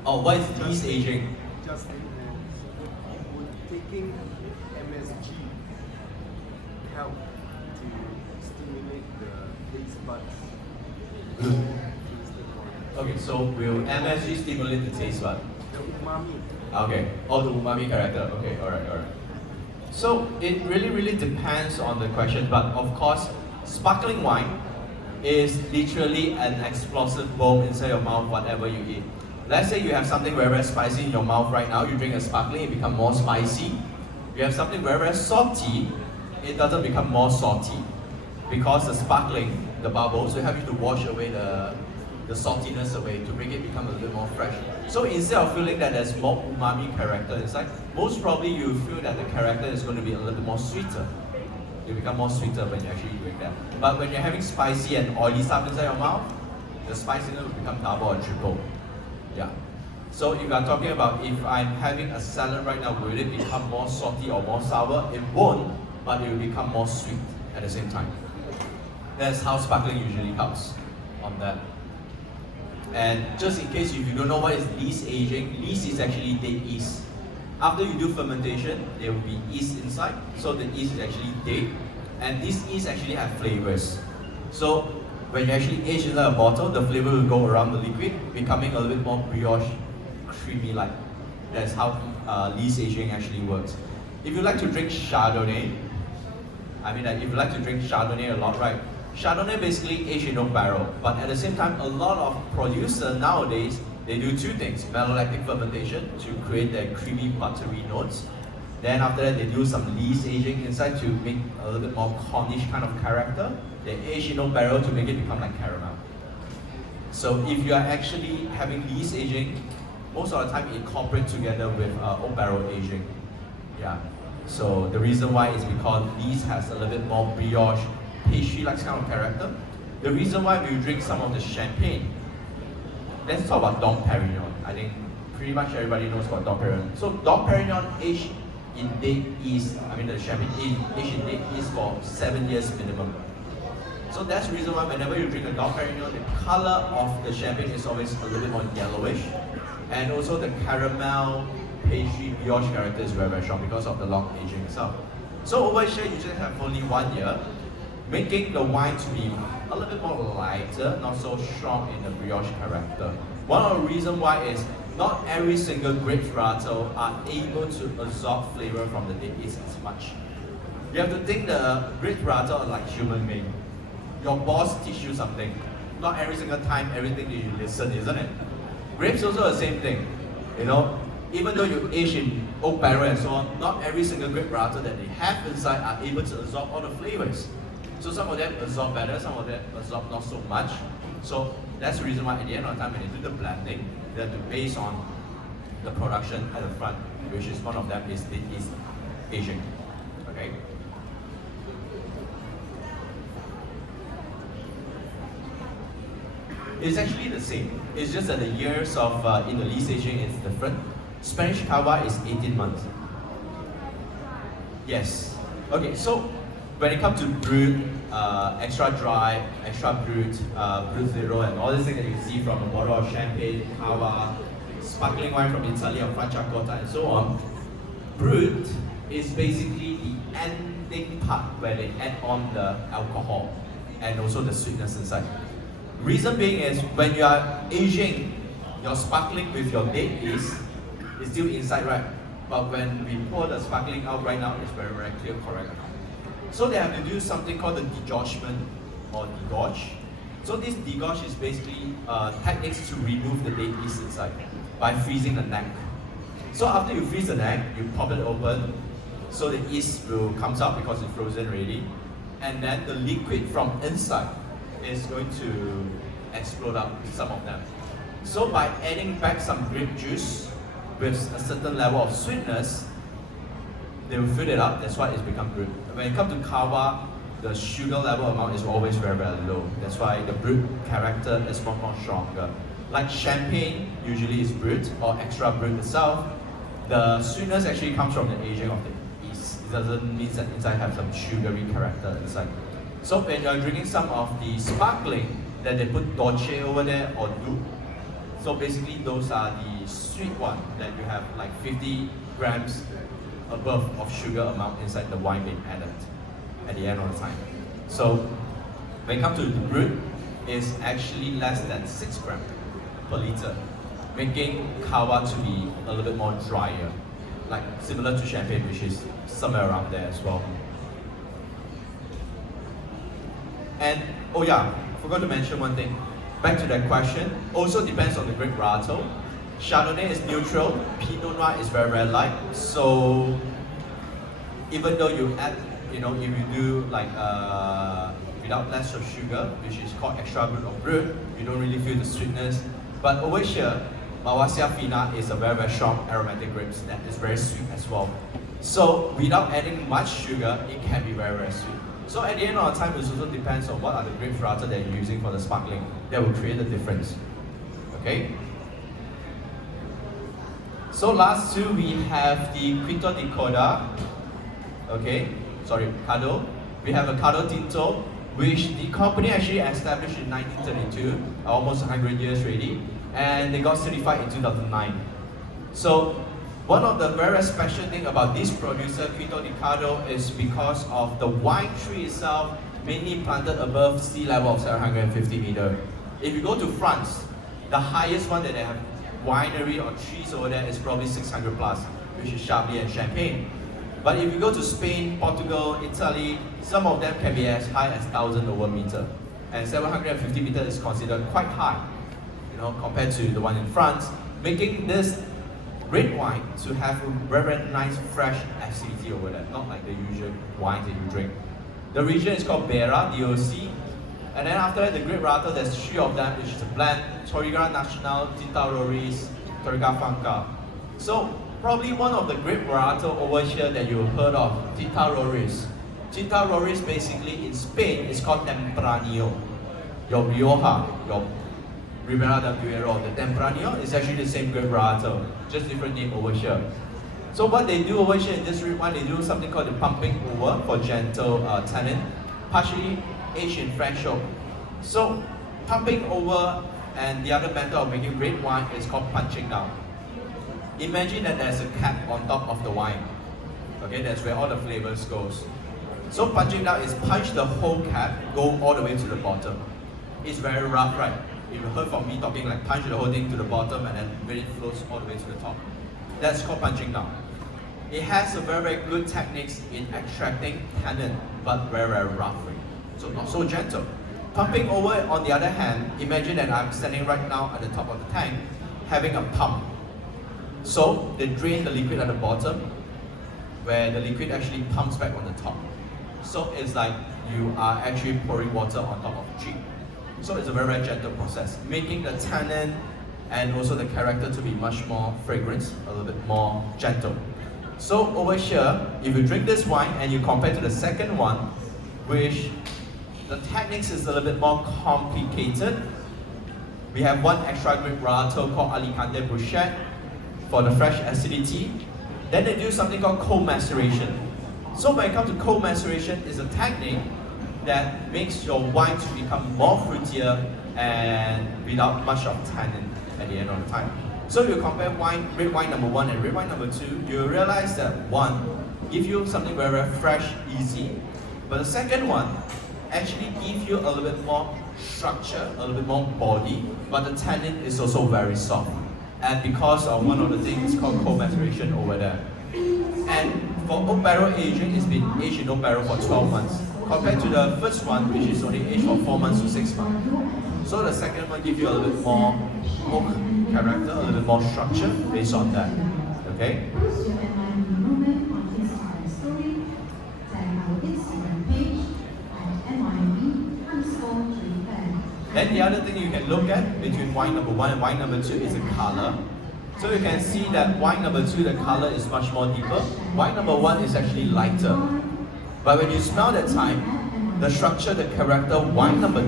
Oh, what is least aging? Just taking MSG help to stimulate the taste buds. Okay, so will MSG stimulate the taste bud? The umami. Okay, oh, the umami character. Okay, alright. So it really depends on the question, but of course, sparkling wine is literally an explosive bomb inside your mouth, whatever you eat. Let's say you have something very spicy in your mouth right now, you drink a sparkling, it becomes more spicy. You have something very salty, it doesn't become more salty. Because the sparkling, the bubbles, will help you to wash away the saltiness away to make it become a little more fresh. So instead of feeling that there's more umami character inside, most probably you feel that the character is going to be a little bit more sweeter. You become more sweeter when you're actually doing that. But when you're having spicy and oily stuff inside your mouth, the spiciness will become double or triple. Yeah. So if you are talking about if I'm having a salad right now, will it become more salty or more sour? It won't, but it will become more sweet at the same time. That's how sparkling usually helps on that. And just in case if you don't know what is yeast aging, yeast is actually dead yeast. After you do fermentation, there will be yeast inside. So the yeast is actually dead. And these yeast actually have flavors. So when you actually age inside a bottle, the flavor will go around the liquid, becoming a little bit more brioche, creamy-like. That's how yeast aging actually works. If you like to drink Chardonnay, if you like to drink Chardonnay a lot, right? Chardonnay basically aged in oak barrel, but at the same time, a lot of producers nowadays, they do two things: malolactic fermentation to create their creamy, buttery notes. Then after that, they do some yeast aging inside to make a little bit more Cornish kind of character. They age in oak barrel to make it become like caramel. So if you are actually having yeast aging, most of the time it incorporates together with oak barrel aging. Yeah. So the reason why is because yeast has a little bit more brioche, pastry-like kind of character. The reason why we drink some of the champagne. Let's talk about Dom Perignon. I think pretty much everybody knows about Dom Perignon. So Dom Perignon aged in dead yeast, the champagne aged in dead yeast for 7 years minimum. So that's the reason why whenever you drink a Dom Perignon, the color of the champagne is always a little bit more yellowish. And also the caramel, pastry, brioche character is very strong because of the long aging itself. So over here, you just have only 1 year, making the wine to be a little bit more lighter, not so strong in the brioche character. One of the reasons why is not every single grape varietal are able to absorb flavor from the dead yeast as much. You have to think the grape varietal are like human being. Your boss teach you something. Not every single time, everything you listen, isn't it? Grapes also the same thing. Even though you age in oak barrel and so on, not every single grape varietal that they have inside are able to absorb all the flavors. So some of them absorb better, some of them absorb not so much. So that's the reason why at the end of the time when they do the blending, they have to base on the production at the front, which is one of them is aging. Okay. It's actually the same. It's just that the years of in the yeast aging is different. Spanish cava is 18 months. Yes. Okay, so when it comes to brut, extra dry, extra brut, brut zero, and all these things that you see from a bottle of champagne, cava, sparkling wine from Italy or Franciacorta, and so on, brut is basically the ending part where they add on the alcohol and also the sweetness inside. Reason being is when you are aging your sparkling with your dead yeast, it's still inside, right? But when we pour the sparkling out right now, it's very clear, correct? So they have to do something called the degorgement or degorge. So this degorge is basically techniques to remove the dead yeast inside by freezing the neck. So after you freeze the neck, you pop it open, so the yeast will comes out because it's frozen already, and then the liquid from inside is going to explode out, some of them. So by adding back some grape juice with a certain level of sweetness, they will fill it up, that's why it's become brut. When it comes to cava, the sugar level amount is always very, very low. That's why the brut character is much more stronger. Like champagne usually is brut or extra brut itself. The sweetness actually comes from the aging of the yeast. It doesn't mean that inside have some sugary character inside. So when you're drinking some of the sparkling, that they put dolce over there or doux. So basically those are the sweet one that you have like 50 grams above of sugar amount inside the wine being added at the end of the time. So when it comes to the brut, it's actually less than 6 grams per liter, making kava to be a little bit more drier, like similar to champagne, which is somewhere around there as well. And oh yeah, forgot to mention one thing. Back to that question, also depends on the grape varietal. Chardonnay is neutral, Pinot Noir is very, very light. So even though you add, if you do like without less of sugar, which is called extra brut or brut, you don't really feel the sweetness. But over here, Malvasia fina is a very, very strong aromatic grape that is very sweet as well. So without adding much sugar, it can be very, very sweet. So at the end of the time, it also depends on what are the grape varietal that you're using for the sparkling that will create the difference. Okay? So last two, we have the Quinto de Coda. Okay, sorry, Cado. We have a Cado Tinto, which the company actually established in 1932, almost 100 years already, and they got certified in 2009. So one of the very special thing about this producer, Quinto de Cado, is because of the wine tree itself, mainly planted above sea level of 750 meters. If you go to France, the highest one that they have winery or trees over there is probably 600 plus, which is Chablis and Champagne. But if you go to Spain, Portugal, Italy, some of them can be as high as 1,000 over meter. And 750 meters is considered quite high, compared to the one in France, making this red wine to have a very, very nice fresh acidity over there, not like the usual wines that you drink. The region is called Beira, DOC. And then after that, the grape varietal, there's 3 of them, which is a blend, Touriga Nacional, Tinta Roriz, Touriga Franca. So probably one of the grape varietal over here that you've heard of, Tinta Roriz. Tinta Roriz basically in Spain is called Tempranillo. Your Rioja, your Ribera del Duero, the Tempranillo is actually the same grape varietal, just different name over here. So what they do over here in this red wine, they do something called the pumping over for gentle tannin, partially aged in French oak. So pumping over and the other method of making red wine is called punching down. Imagine that there's a cap on top of the wine. Okay, that's where all the flavors goes. So punching down is punch the whole cap, go all the way to the bottom. It's very rough, right? You heard from me talking like punch the whole thing to the bottom and then when it flows all the way to the top. That's called punching down. It has a very, very good techniques in extracting tannin, but very, very rough. So not so gentle. Pumping over, on the other hand, imagine that I'm standing right now at the top of the tank, having a pump. So they drain the liquid at the bottom, where the liquid actually pumps back on the top. So it's like you are actually pouring water on top of a tree. So it's a very, very gentle process, making the tannin and also the character to be much more fragrance, a little bit more gentle. So over here, if you drink this wine and you compare to the second one, which the techniques is a little bit more complicated. We have one extra grape varietal called Alicante Bruchet for the fresh acidity. Then they do something called cold maceration. So when it comes to cold maceration, is a technique that makes your wine to become more fruitier and without much of tannin at the end of the time. So if you compare red wine number 1 and red wine number 2, you realize that one gives you something very, very fresh, easy. But the second one actually gives you a little bit more structure, a little bit more body, but the tannin is also very soft. And because of one of the things called cold maceration over there. And for oak barrel aging, it's been aged in oak barrel for 12 months. Compared to the first one, which is only aged for 4 months to 6 months. So the second one gives you a little bit more oak character, a little bit more structure based on that. Okay? Then the other thing you can look at between wine number 1 and wine number 2 is the color. So you can see that wine number 2, the color is much more deeper. Wine number 1 is actually lighter. But when you smell that time, the structure, the character, wine number 2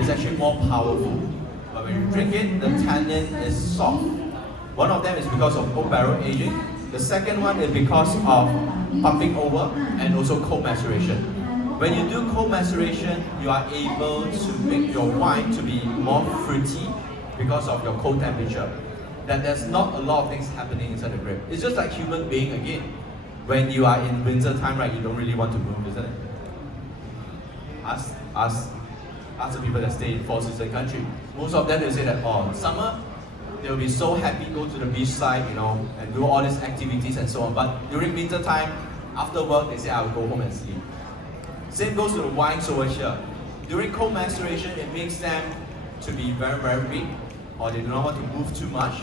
is actually more powerful. But when you drink it, the tannin is soft. One of them is because of oak barrel aging. The second one is because of pumping over and also cold maceration. When you do cold maceration, you are able to make your wine to be more fruity because of your cold temperature. That there's not a lot of things happening inside the grape. It's just like human being again. When you are in winter time, right, you don't really want to move, isn't it? Ask the people that stay in 4-season country. Most of them will say that, oh, summer, they'll be so happy, go to the beach side, you know, and do all these activities and so on. But during winter time, after work, they say, I will go home and sleep. Same goes to the wines over here. During cold maceration, it makes them to be very, very weak, or they do not want to move too much,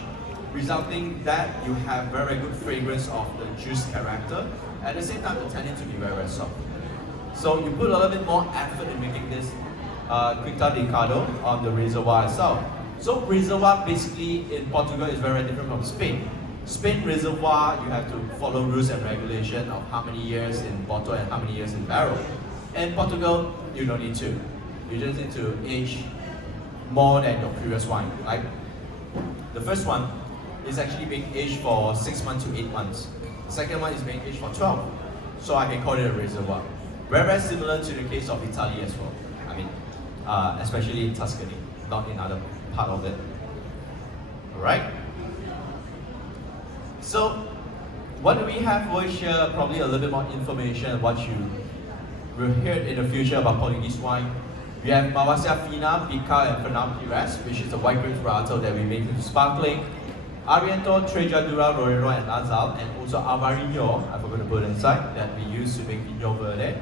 resulting that you have very, very good fragrance of the juice character. At the same time, the tannin to be very, very soft. So you put a little bit more effort in making this Quinta de Cado on the reservoir itself. So reservoir basically in Portugal is very, very different from Spain. Spain reservoir, you have to follow rules and regulation of how many years in bottle and how many years in barrel. In Portugal, you don't need to. You just need to age more than your previous wine. Like the first one is actually being aged for 6 months to 8 months. The second one is being aged for 12. So I can call it a reservoir. Very, very similar to the case of Italy as well. I mean, especially in Tuscany, not in other part of it. Alright? So, what do we have over here? Probably a little bit more information what you will hear in the future about Portuguese wine. We have Malvasia Fina, Pica, and Fernão Pires, which is the white grape varietal that we make into sparkling. Ariento, Trejadura, Rorero, and Azal, and also Alvarinho, I forgot to put inside, that we use to make Vinho Verde.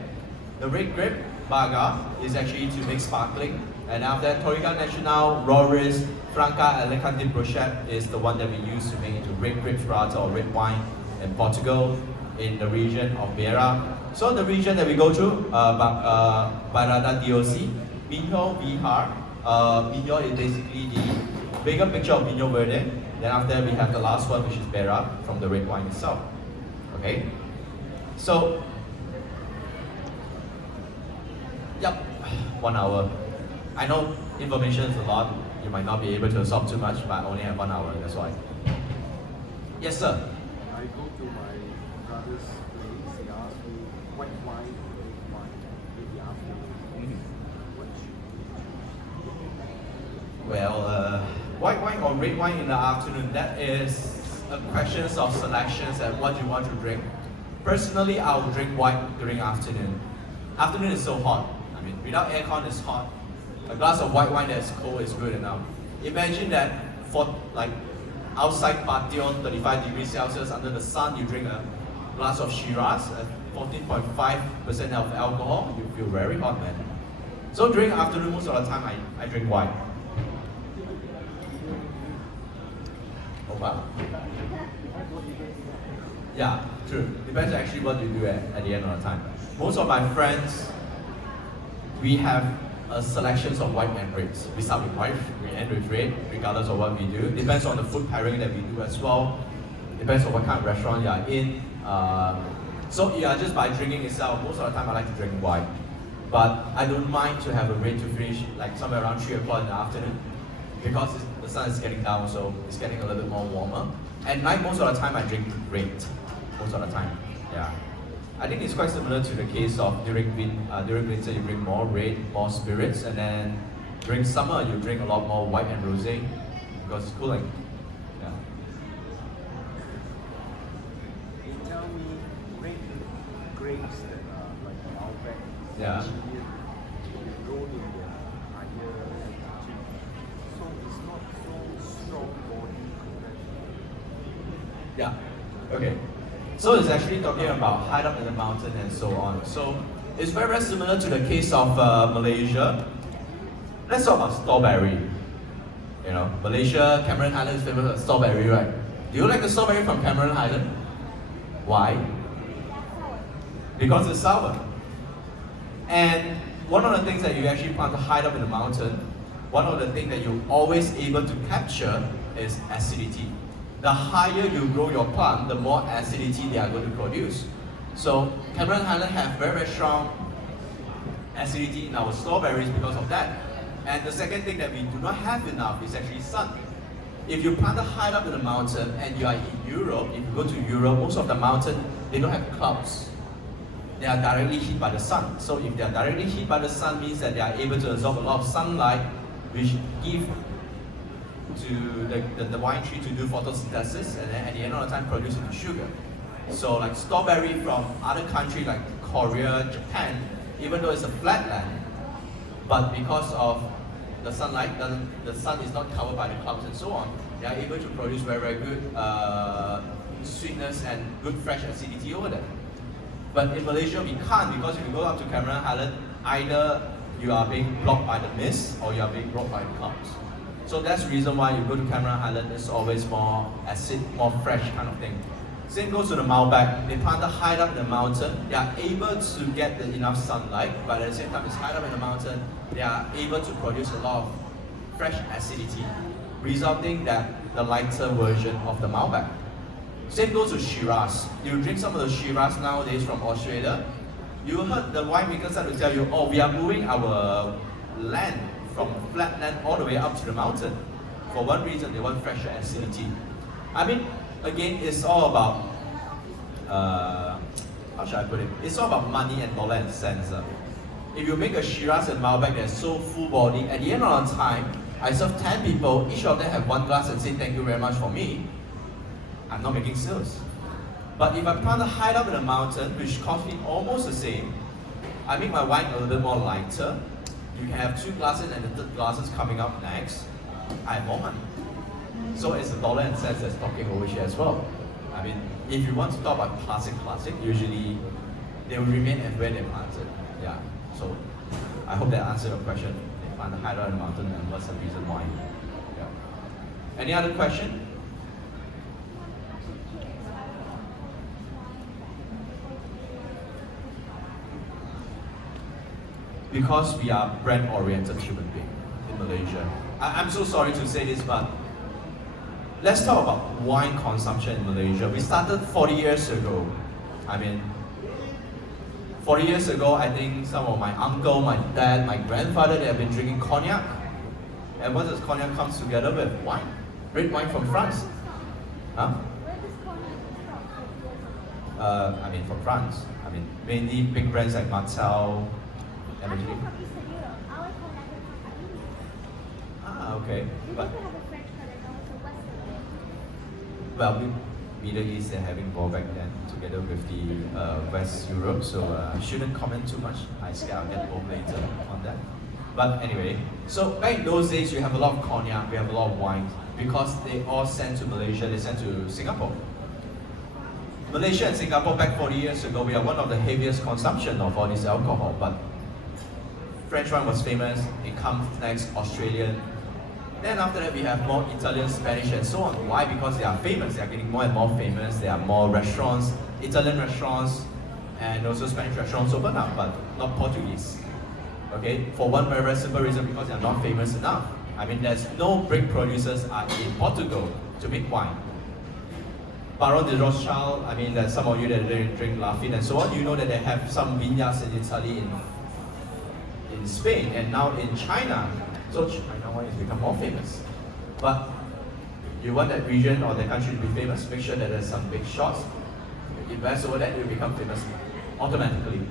The red grape, Baga, is actually to make sparkling. And after that, Toriga Nacional, Roriz, Franca, Alicante Brochette is the one that we use to make into red grape varietal or red wine in Portugal, in the region of Beira. So the region that we go through, Bairrada DOC, Vinho Bihar. Vinho is basically the bigger picture of Vinho Verde. Then after that, we have the last one, which is Beira, from the red wine itself. Okay? So, yep, 1 hour. I know information is a lot. You might not be able to absorb too much, but I only have 1 hour, that's why. Yes, sir? I go to my brother's place, he asked me white wine or red wine in the afternoon. What should Well, white wine or red wine in the afternoon, that is a question of selections and what you want to drink. Personally, I will drink white during afternoon. Afternoon is so hot. I mean, without aircon, it's hot. A glass of white wine that's cold is good enough. Imagine that for like outside patio, 35 degrees Celsius under the sun, you drink a glass of Shiraz at 14.5% of alcohol, you feel very hot, man. So during afternoon, most of the time, I drink white. Oh wow. Yeah, true. Depends actually what you do at the end of the time. Most of my friends, we have selections of white and reds. We start with white, we end with red, regardless of what we do. Depends on the food pairing that we do as well. Depends on what kind of restaurant you are in. So yeah, just by drinking itself, most of the time I like to drink white. But I don't mind to have a red to finish like somewhere around 3 o'clock in the afternoon because the sun is getting down, so it's getting a little bit more warmer. At night, most of the time I drink red. Most of the time, yeah. I think it's quite similar to the case of during winter you drink more red, more spirits, and then during summer you drink a lot more white and rosé because it's cooling. Yeah. Can you tell me red grapes that are like Malbec, Yeah. Chilean, they grow in the higher altitude, so it's not so strong body compared to Yeah. Okay. So it's actually talking about high up in the mountain and so on. So it's very, very similar to the case of Malaysia. Let's talk about strawberry. You know, Malaysia, Cameron Highland is famous for strawberry, right? Do you like the strawberry from Cameron Highland? Why? Because it's sour. And one of the things that you actually plant high up in the mountain, one of the things that you're always able to capture is acidity. The higher you grow your plant, the more acidity they are going to produce. So Cameron Highland have very, very strong acidity in our strawberries because of that. And the second thing that we do not have enough is actually sun. If you plant high up in the mountain and you are in Europe, if you go to Europe, most of the mountain, they don't have clouds. They are directly heated by the sun. So if they are directly heated by the sun, means that they are able to absorb a lot of sunlight, which give to the wine tree to do photosynthesis, and then at the end of the time produce into sugar. So like strawberry from other countries like Korea, Japan, even though it's a flat land, but because of the sunlight, the sun is not covered by the clouds and so on, they are able to produce very, very good sweetness and good fresh acidity over there. But in Malaysia, we can't, because if you go up to Cameron Highland, either you are being blocked by the mist or you are being blocked by the clouds. So that's the reason why you go to Cameron Highland, it's always more acid, more fresh kind of thing. Same goes to the Malbec. They plant high up in the mountain. They are able to get enough sunlight, but at the same time, it's high up in the mountain. They are able to produce a lot of fresh acidity, resulting that the lighter version of the Malbec. Same goes to Shiraz. You drink some of the Shiraz nowadays from Australia. You heard the winemakers start to tell you, oh, we are moving our land from flat land all the way up to the mountain. For one reason, they want fresher acidity. I mean, again, it's all about, how should I put it? It's all about money and dollar and cents. If you make a Shiraz and Malbec that's so full body, at the end of the time, I serve 10 people, each of them have one glass and say thank you very much for me, I'm not making sales. But if I plant high up in the mountain, which costs me almost the same, I make my wine a little bit more lighter. You can have 2 glasses and the third glass is coming up next. I have more money. So it's the dollar and cents that's talking over here as well. I mean, if you want to talk about classic, usually they will remain at where they planted. Yeah. So I hope that answered your question. They plant high up in the mountain and what's the reason why? Yeah. Any other question? Because we are brand-oriented human beings in Malaysia. I'm so sorry to say this, but let's talk about wine consumption in Malaysia. We started 40 years ago. I mean, 40 years ago, I think some of my uncle, my dad, my grandfather, they have been drinking cognac. And what does cognac comes together with? Wine. Red wine from France. Huh? Where does cognac come from? I mean, from France. I mean, mainly big brands like Martell, I'm from Eastern Europe. Our cognac is from India. Ah, okay. We But also have a French cognac, also Western. well, Middle East they're having war back then together with the West Europe, so I shouldn't comment too much. I say I'll get home later on that. But anyway, so back in those days, you have a lot of cognac, we have a lot of wine, because they all sent to Malaysia, they sent to Singapore. Malaysia and Singapore back 40 years ago, we are one of the heaviest consumption of all this alcohol, but French wine was famous, it comes next, Australian. Then after that we have more Italian, Spanish and so on. Why? Because they are famous, they are getting more and more famous, there are more restaurants, Italian restaurants and also Spanish restaurants open up, but not Portuguese. Okay, for one very, very simple reason, because they are not famous enough. I mean, there's no brick producers are in Portugal to make wine. Baron de Rothschild, I mean, there's some of you that drink Lafite and so on, you know that they have some vineyards in Italy, in Spain, and now in China. So China wine has become more famous. But you want that region or that country to be famous, make sure that there's some big shots. Invest over that, it will become famous automatically.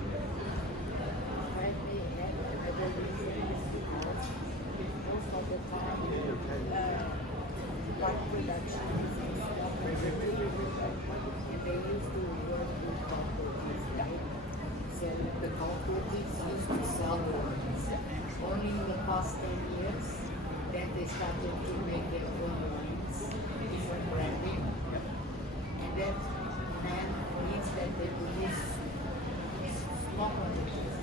Only in the past 10 years that they started to make their own wines, different branding, and that means that they produce small quantities.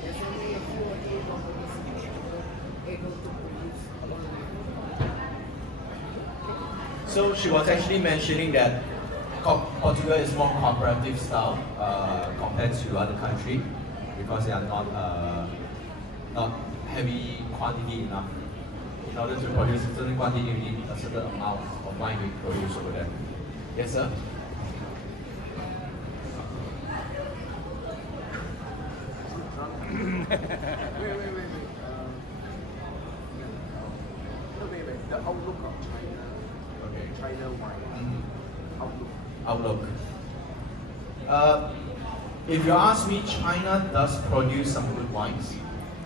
There's only a few or few companies able to produce a lot of wine. So she was actually mentioning that Portugal is more cooperative style compared to other countries because they are not heavy quantity enough. In order to produce a certain quantity, you need a certain amount of wine we produce over there. Yes, sir? Wait. No, wait. The outlook of China. Okay. China wine. Outlook. If you ask me, China does produce some good wines.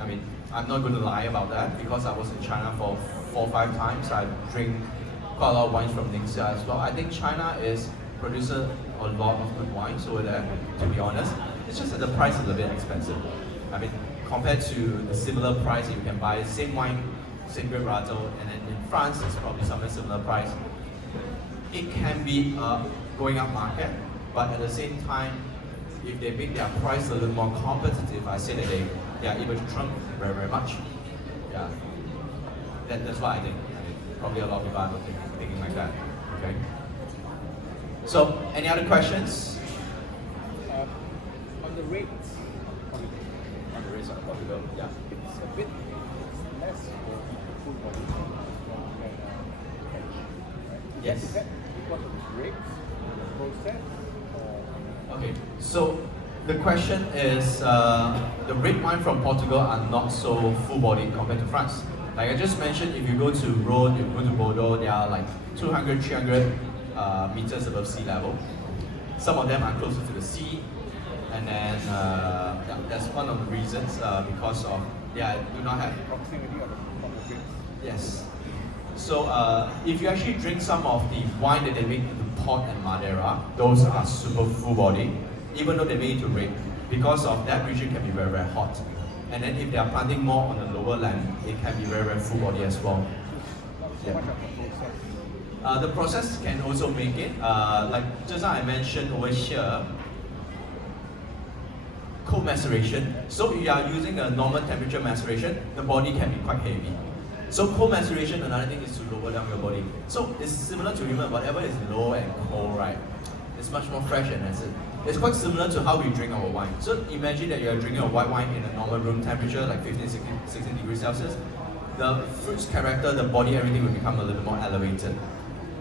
I mean, I'm not going to lie about that because I was in China for 4 or 5 times. I drink quite a lot of wines from Ningxia as well. I think China is producing a lot of good wines over there, to be honest. It's just that the price is a bit expensive. I mean, compared to the similar price you can buy same wine, same grape varietal, and then in France it's probably somewhere similar price. It can be a going up market, but at the same time, if they make their price a little more competitive, I say that they are able to trump very, very much. Yeah, that's what I think. I mean, probably a lot of people are thinking like that. Okay. So, any other questions? On the rates. On the rates of Portugal, yeah. It's a bit less for full body than Yes. Is that because of the rates, the process, or? Okay, so the question is, the red wine from Portugal are not so full-bodied compared to France. Like I just mentioned, if you go to Rhone, you go to Bordeaux, they are like 200, 300 meters above sea level. Some of them are closer to the sea, and then yeah, that's one of the reasons because of they do not have Proximity of the grapes. Yes. So if you actually drink some of the wine that they make into port and Madeira, those are super full body, even though they make it to red. Because of that region can be very, very hot. And then if they are planting more on the lower land, it can be very, very full body as well. So much of the process. The process can also make it, like just now I mentioned over here, cold maceration. So if you are using a normal temperature maceration, the body can be quite heavy. So cold maceration, another thing is to lower down your body. So it's similar to even whatever is low and cold, right? It's much more fresh and acid. It's quite similar to how we drink our wine. So imagine that you're drinking a white wine in a normal room temperature, like 15, 16 degrees Celsius. The fruit's character, the body, everything will become a little bit more elevated.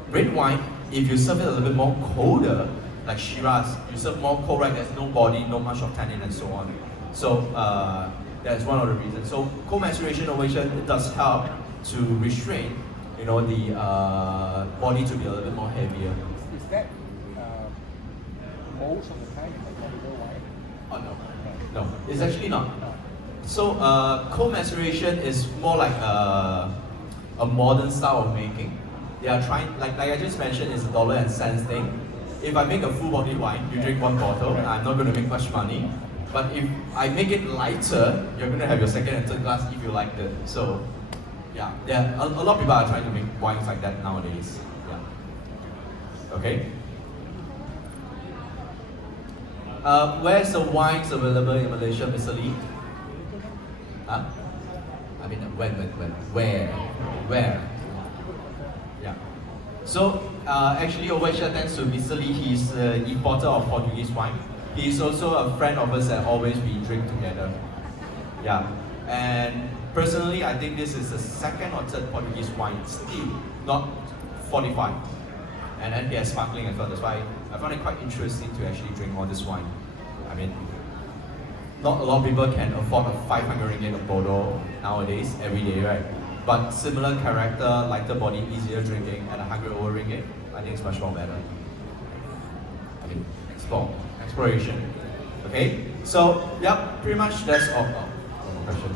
Red wine, if you serve it a little bit more colder, like Shiraz, you serve more cold, right? There's no body, no much of tannin and so on. So that's one of the reasons. So cold maceration over here, it does help to restrain, you know, the body to be a little bit more heavier. Is that most of the time in the Portugal wine? Oh no, it's actually not. So cold maceration is more like a modern style of making. They are trying, like I just mentioned, it's a dollar and cents thing. If I make a full body wine, you drink one bottle, I'm not going to make much money. But if I make it lighter, you're going to have your second and third glass if you like it. So yeah, a lot of people are trying to make wines like that nowadays. Yeah. Okay. Where's the wines available in Malaysia, Mr. Lee? Huh? I mean, when, where? Yeah. So actually over here, thanks to Mr. Lee, he's the importer of Portuguese wine. He's also a friend of us that always we drink together. Yeah. And personally, I think this is the second or third Portuguese wine still not fortified. And then he has sparkling as well. That's why I found it quite interesting to actually drink all this wine. I mean, not a lot of people can afford a 500 ringgit of Bordeaux nowadays, every day, right? But similar character, lighter body, easier drinking at 100 over ringgit, I think it's much more better. I mean, exploration. Okay, so yep, pretty much that's all. Oh, one more question.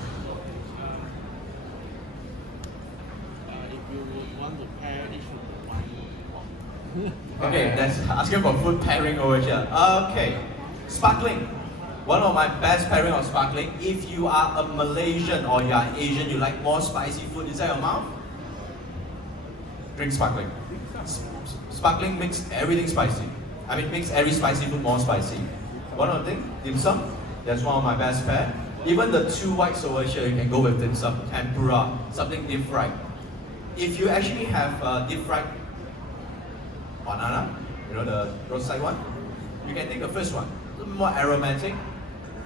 If you would want to pair this with wine. Okay, that's asking for food pairing over here. Okay, sparkling. One of my best pairing of sparkling. If you are a Malaysian or you are Asian, you like more spicy food inside your mouth, drink sparkling. Sparkling makes everything spicy. I mean, makes every spicy food more spicy. One other thing, dim sum. That's one of my best pair. Even the two whites over here, you can go with dim sum, tempura, something deep fried. If you actually have deep fried banana, you know, the roadside one, you can take the first one. A little more aromatic,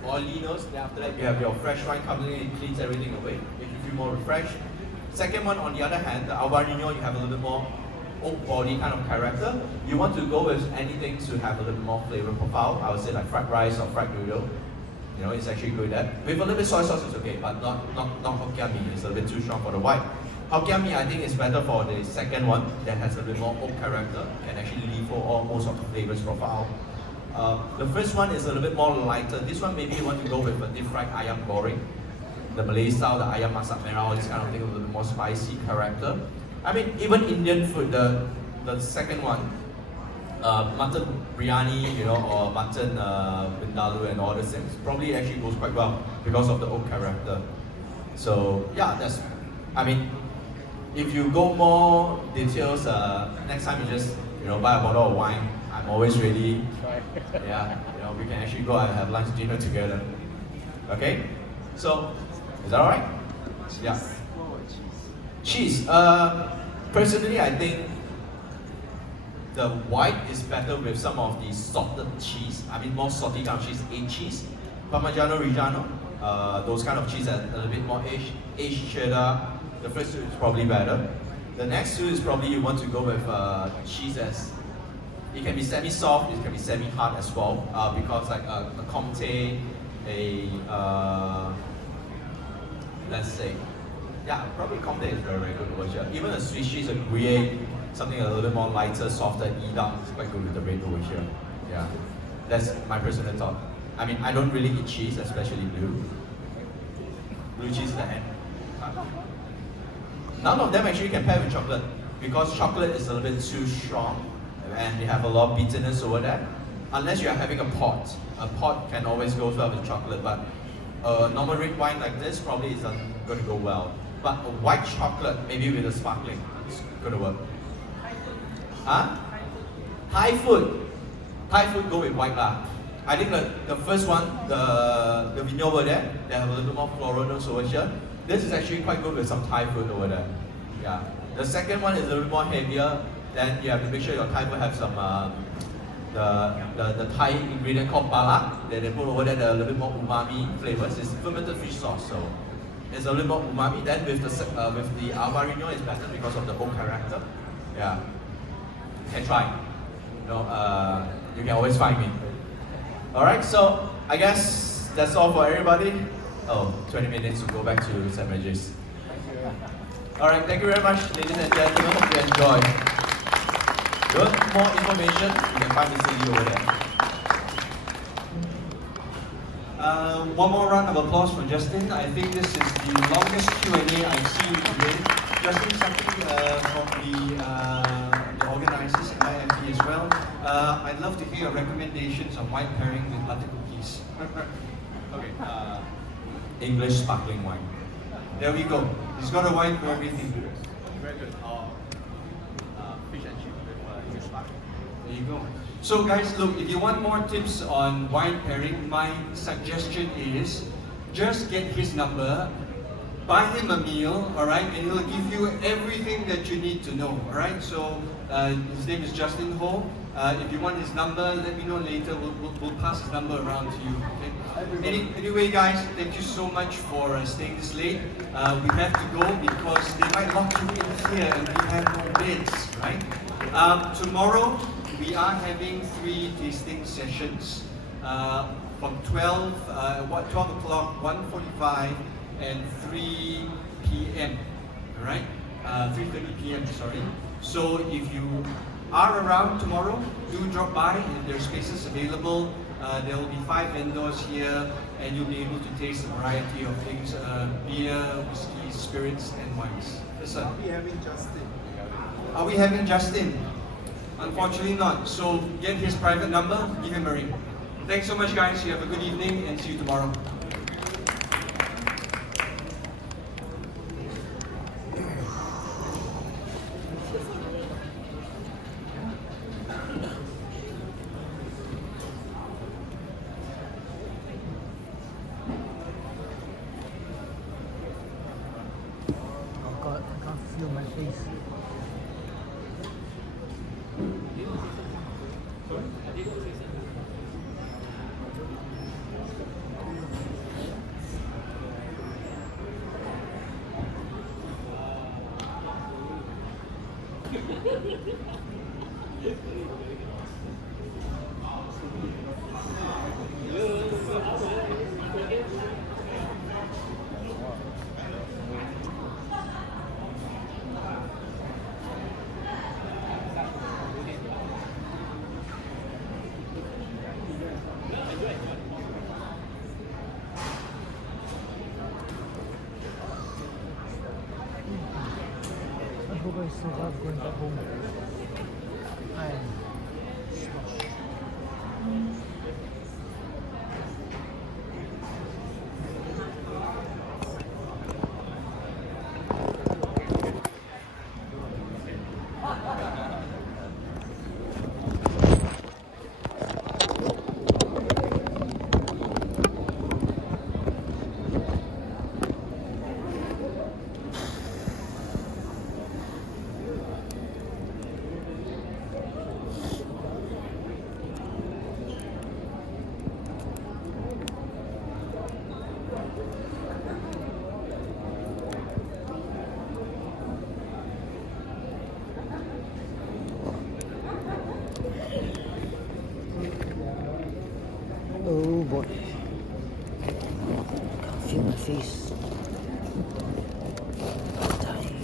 oiliness, then after that you have your fresh wine coming in, it cleans everything away, makes you feel more refreshed. Second one, on the other hand, the Albarino, you have a little bit more oak body kind of character. You want to go with anything to have a little more flavor profile. I would say like fried rice or fried noodle. You know, it's actually good at. With a little bit soy sauce, it's okay, but not Hokkien mee. It's a little bit too strong for the white. Hokkien mee, I think, is better for the second one that has a bit more oak character, can actually leave for most of the flavors profile. The first one is a little bit more lighter. This one, maybe you want to go with a deep fried ayam goreng, the Malay style, the ayam masak merah, all this kind of thing, a little bit more spicy character. I mean, even Indian food, the second one, mutton biryani, you know, or mutton vindaloo and all these things, probably actually goes quite well because of the oak character. So yeah, that's, I mean, if you go more details, next time you just, you know, buy a bottle of wine. I'm always ready. Yeah, you know, we can actually go and have lunch, dinner together. Okay? So, is that alright? Yeah. Cheese. Personally, I think the white is better with some of the salted cheese. I mean, more salty kind of cheese, aged cheese. Parmigiano Reggiano, those kind of cheese that a little bit more aged cheddar. The first two is probably better. The next two is probably you want to go with cheese as, it can be semi-soft, it can be semi-hard as well, because like a Comté, let's say, yeah, probably Comté is very, very good over here. Even a Swiss cheese, a Gruyere, something a little bit more lighter, softer, Edam is quite good with the red over here. Yeah, that's my personal thought. I mean, I don't really eat cheese, especially blue. Blue cheese is the end. None of them actually can pair with chocolate, because chocolate is a little bit too strong and they have a lot of bitterness over there. Unless you are having a pot. A pot can always go well with chocolate, but a normal red wine like this probably isn't going to go well. But a white chocolate, maybe with a sparkling, is going to work. Huh? Thai food. Thai food go with white lah. I think the first one, the vinyo over there, they have a little more floral notes over here. This is actually quite good with some Thai food over there. Yeah. The second one is a little bit more heavier. Then you have to make sure your Thai food have some the Thai ingredient called balak that they put over there, a little bit more umami flavors. It's fermented fish sauce, so it's a little more umami. Then with the Albarino is better because of the oak character. Yeah. You can try. You know, you can always find me. Alright, so I guess that's all for everybody. Oh, 20 minutes to go back to St. Regis. Alright, thank you very much, ladies and gentlemen. Hope you enjoyed. If you want more information, you can find Mr. Lee over there. One more round of applause for Justin. I think this is the longest Q&A I've seen today. Justin, something from the organizers and MIFB as well. I'd love to hear your recommendations on white pairing with butter cookies. Okay. English sparkling wine. There we go. He's got a wine for everything. Very good. Fish and chips with English sparkling. There you go. So guys, look, if you want more tips on wine pairing, my suggestion is just get his number, buy him a meal, alright, and he'll give you everything that you need to know, alright? So his name is Justin Ho. If you want his number, let me know later. We'll pass his number around to you. Okay? Anyway, guys, thank you so much for staying this late. We have to go because they might lock you in here and we have no beds, right? Tomorrow we are having 3 tasting sessions from 12 o'clock, 1:45, and 3 p.m. All right, 3:30 p.m. Sorry. So if you are around tomorrow, do drop by. If there are spaces available, there will be 5 vendors here, and you'll be able to taste a variety of things: beer, whiskey, spirits, and wines. Yes, sir. Are we having Justin? Are we having Justin? Unfortunately not. So get his private number, give him a ring. Thanks so much, guys. You have a good evening, and see you tomorrow. I can't feel my face. choice of going back home. I am smashed. Oh boy. Can't feel my face. Dying.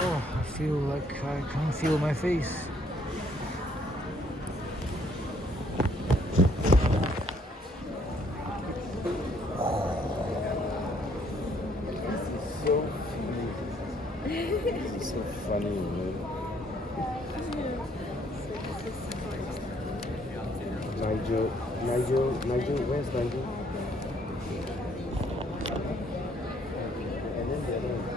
Oh, I feel like I can't feel my face. This is so funny, you know. Nigel, where's Nigel? And then the other one.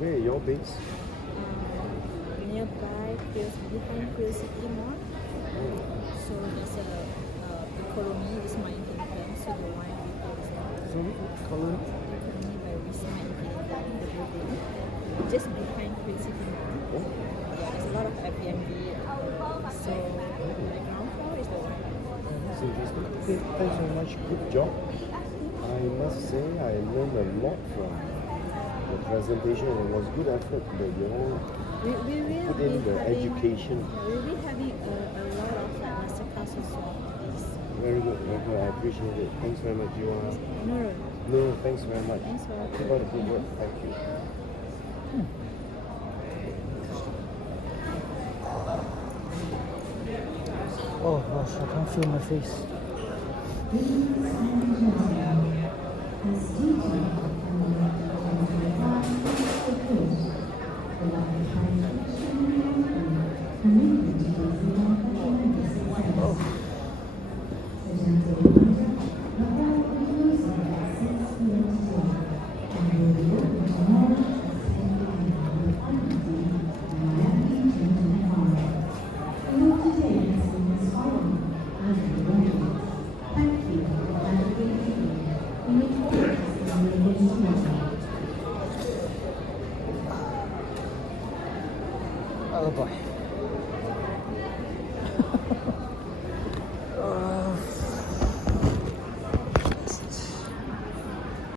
Where are your base? Nearby, behind Quail City Mall. So there's a economy with my infant, so the wine is Sorry, Colin? economy by Wisma Infinita in the building. Just behind Quail City Mall. Oh, There's a lot of Airbnb. So the ground floor is the wine. that's interesting. Okay, thanks very much. Good job. I must say I learned a lot from the presentation. It was good effort that you all We will put be in the having, education. We will be having a lot of masterclass also on this. Very good, very good. I appreciate it. Thanks very much. You are. No, No, thanks very much. thanks for Keep on the good work. Thank you. Oh gosh, I can't feel my face. Oh boy.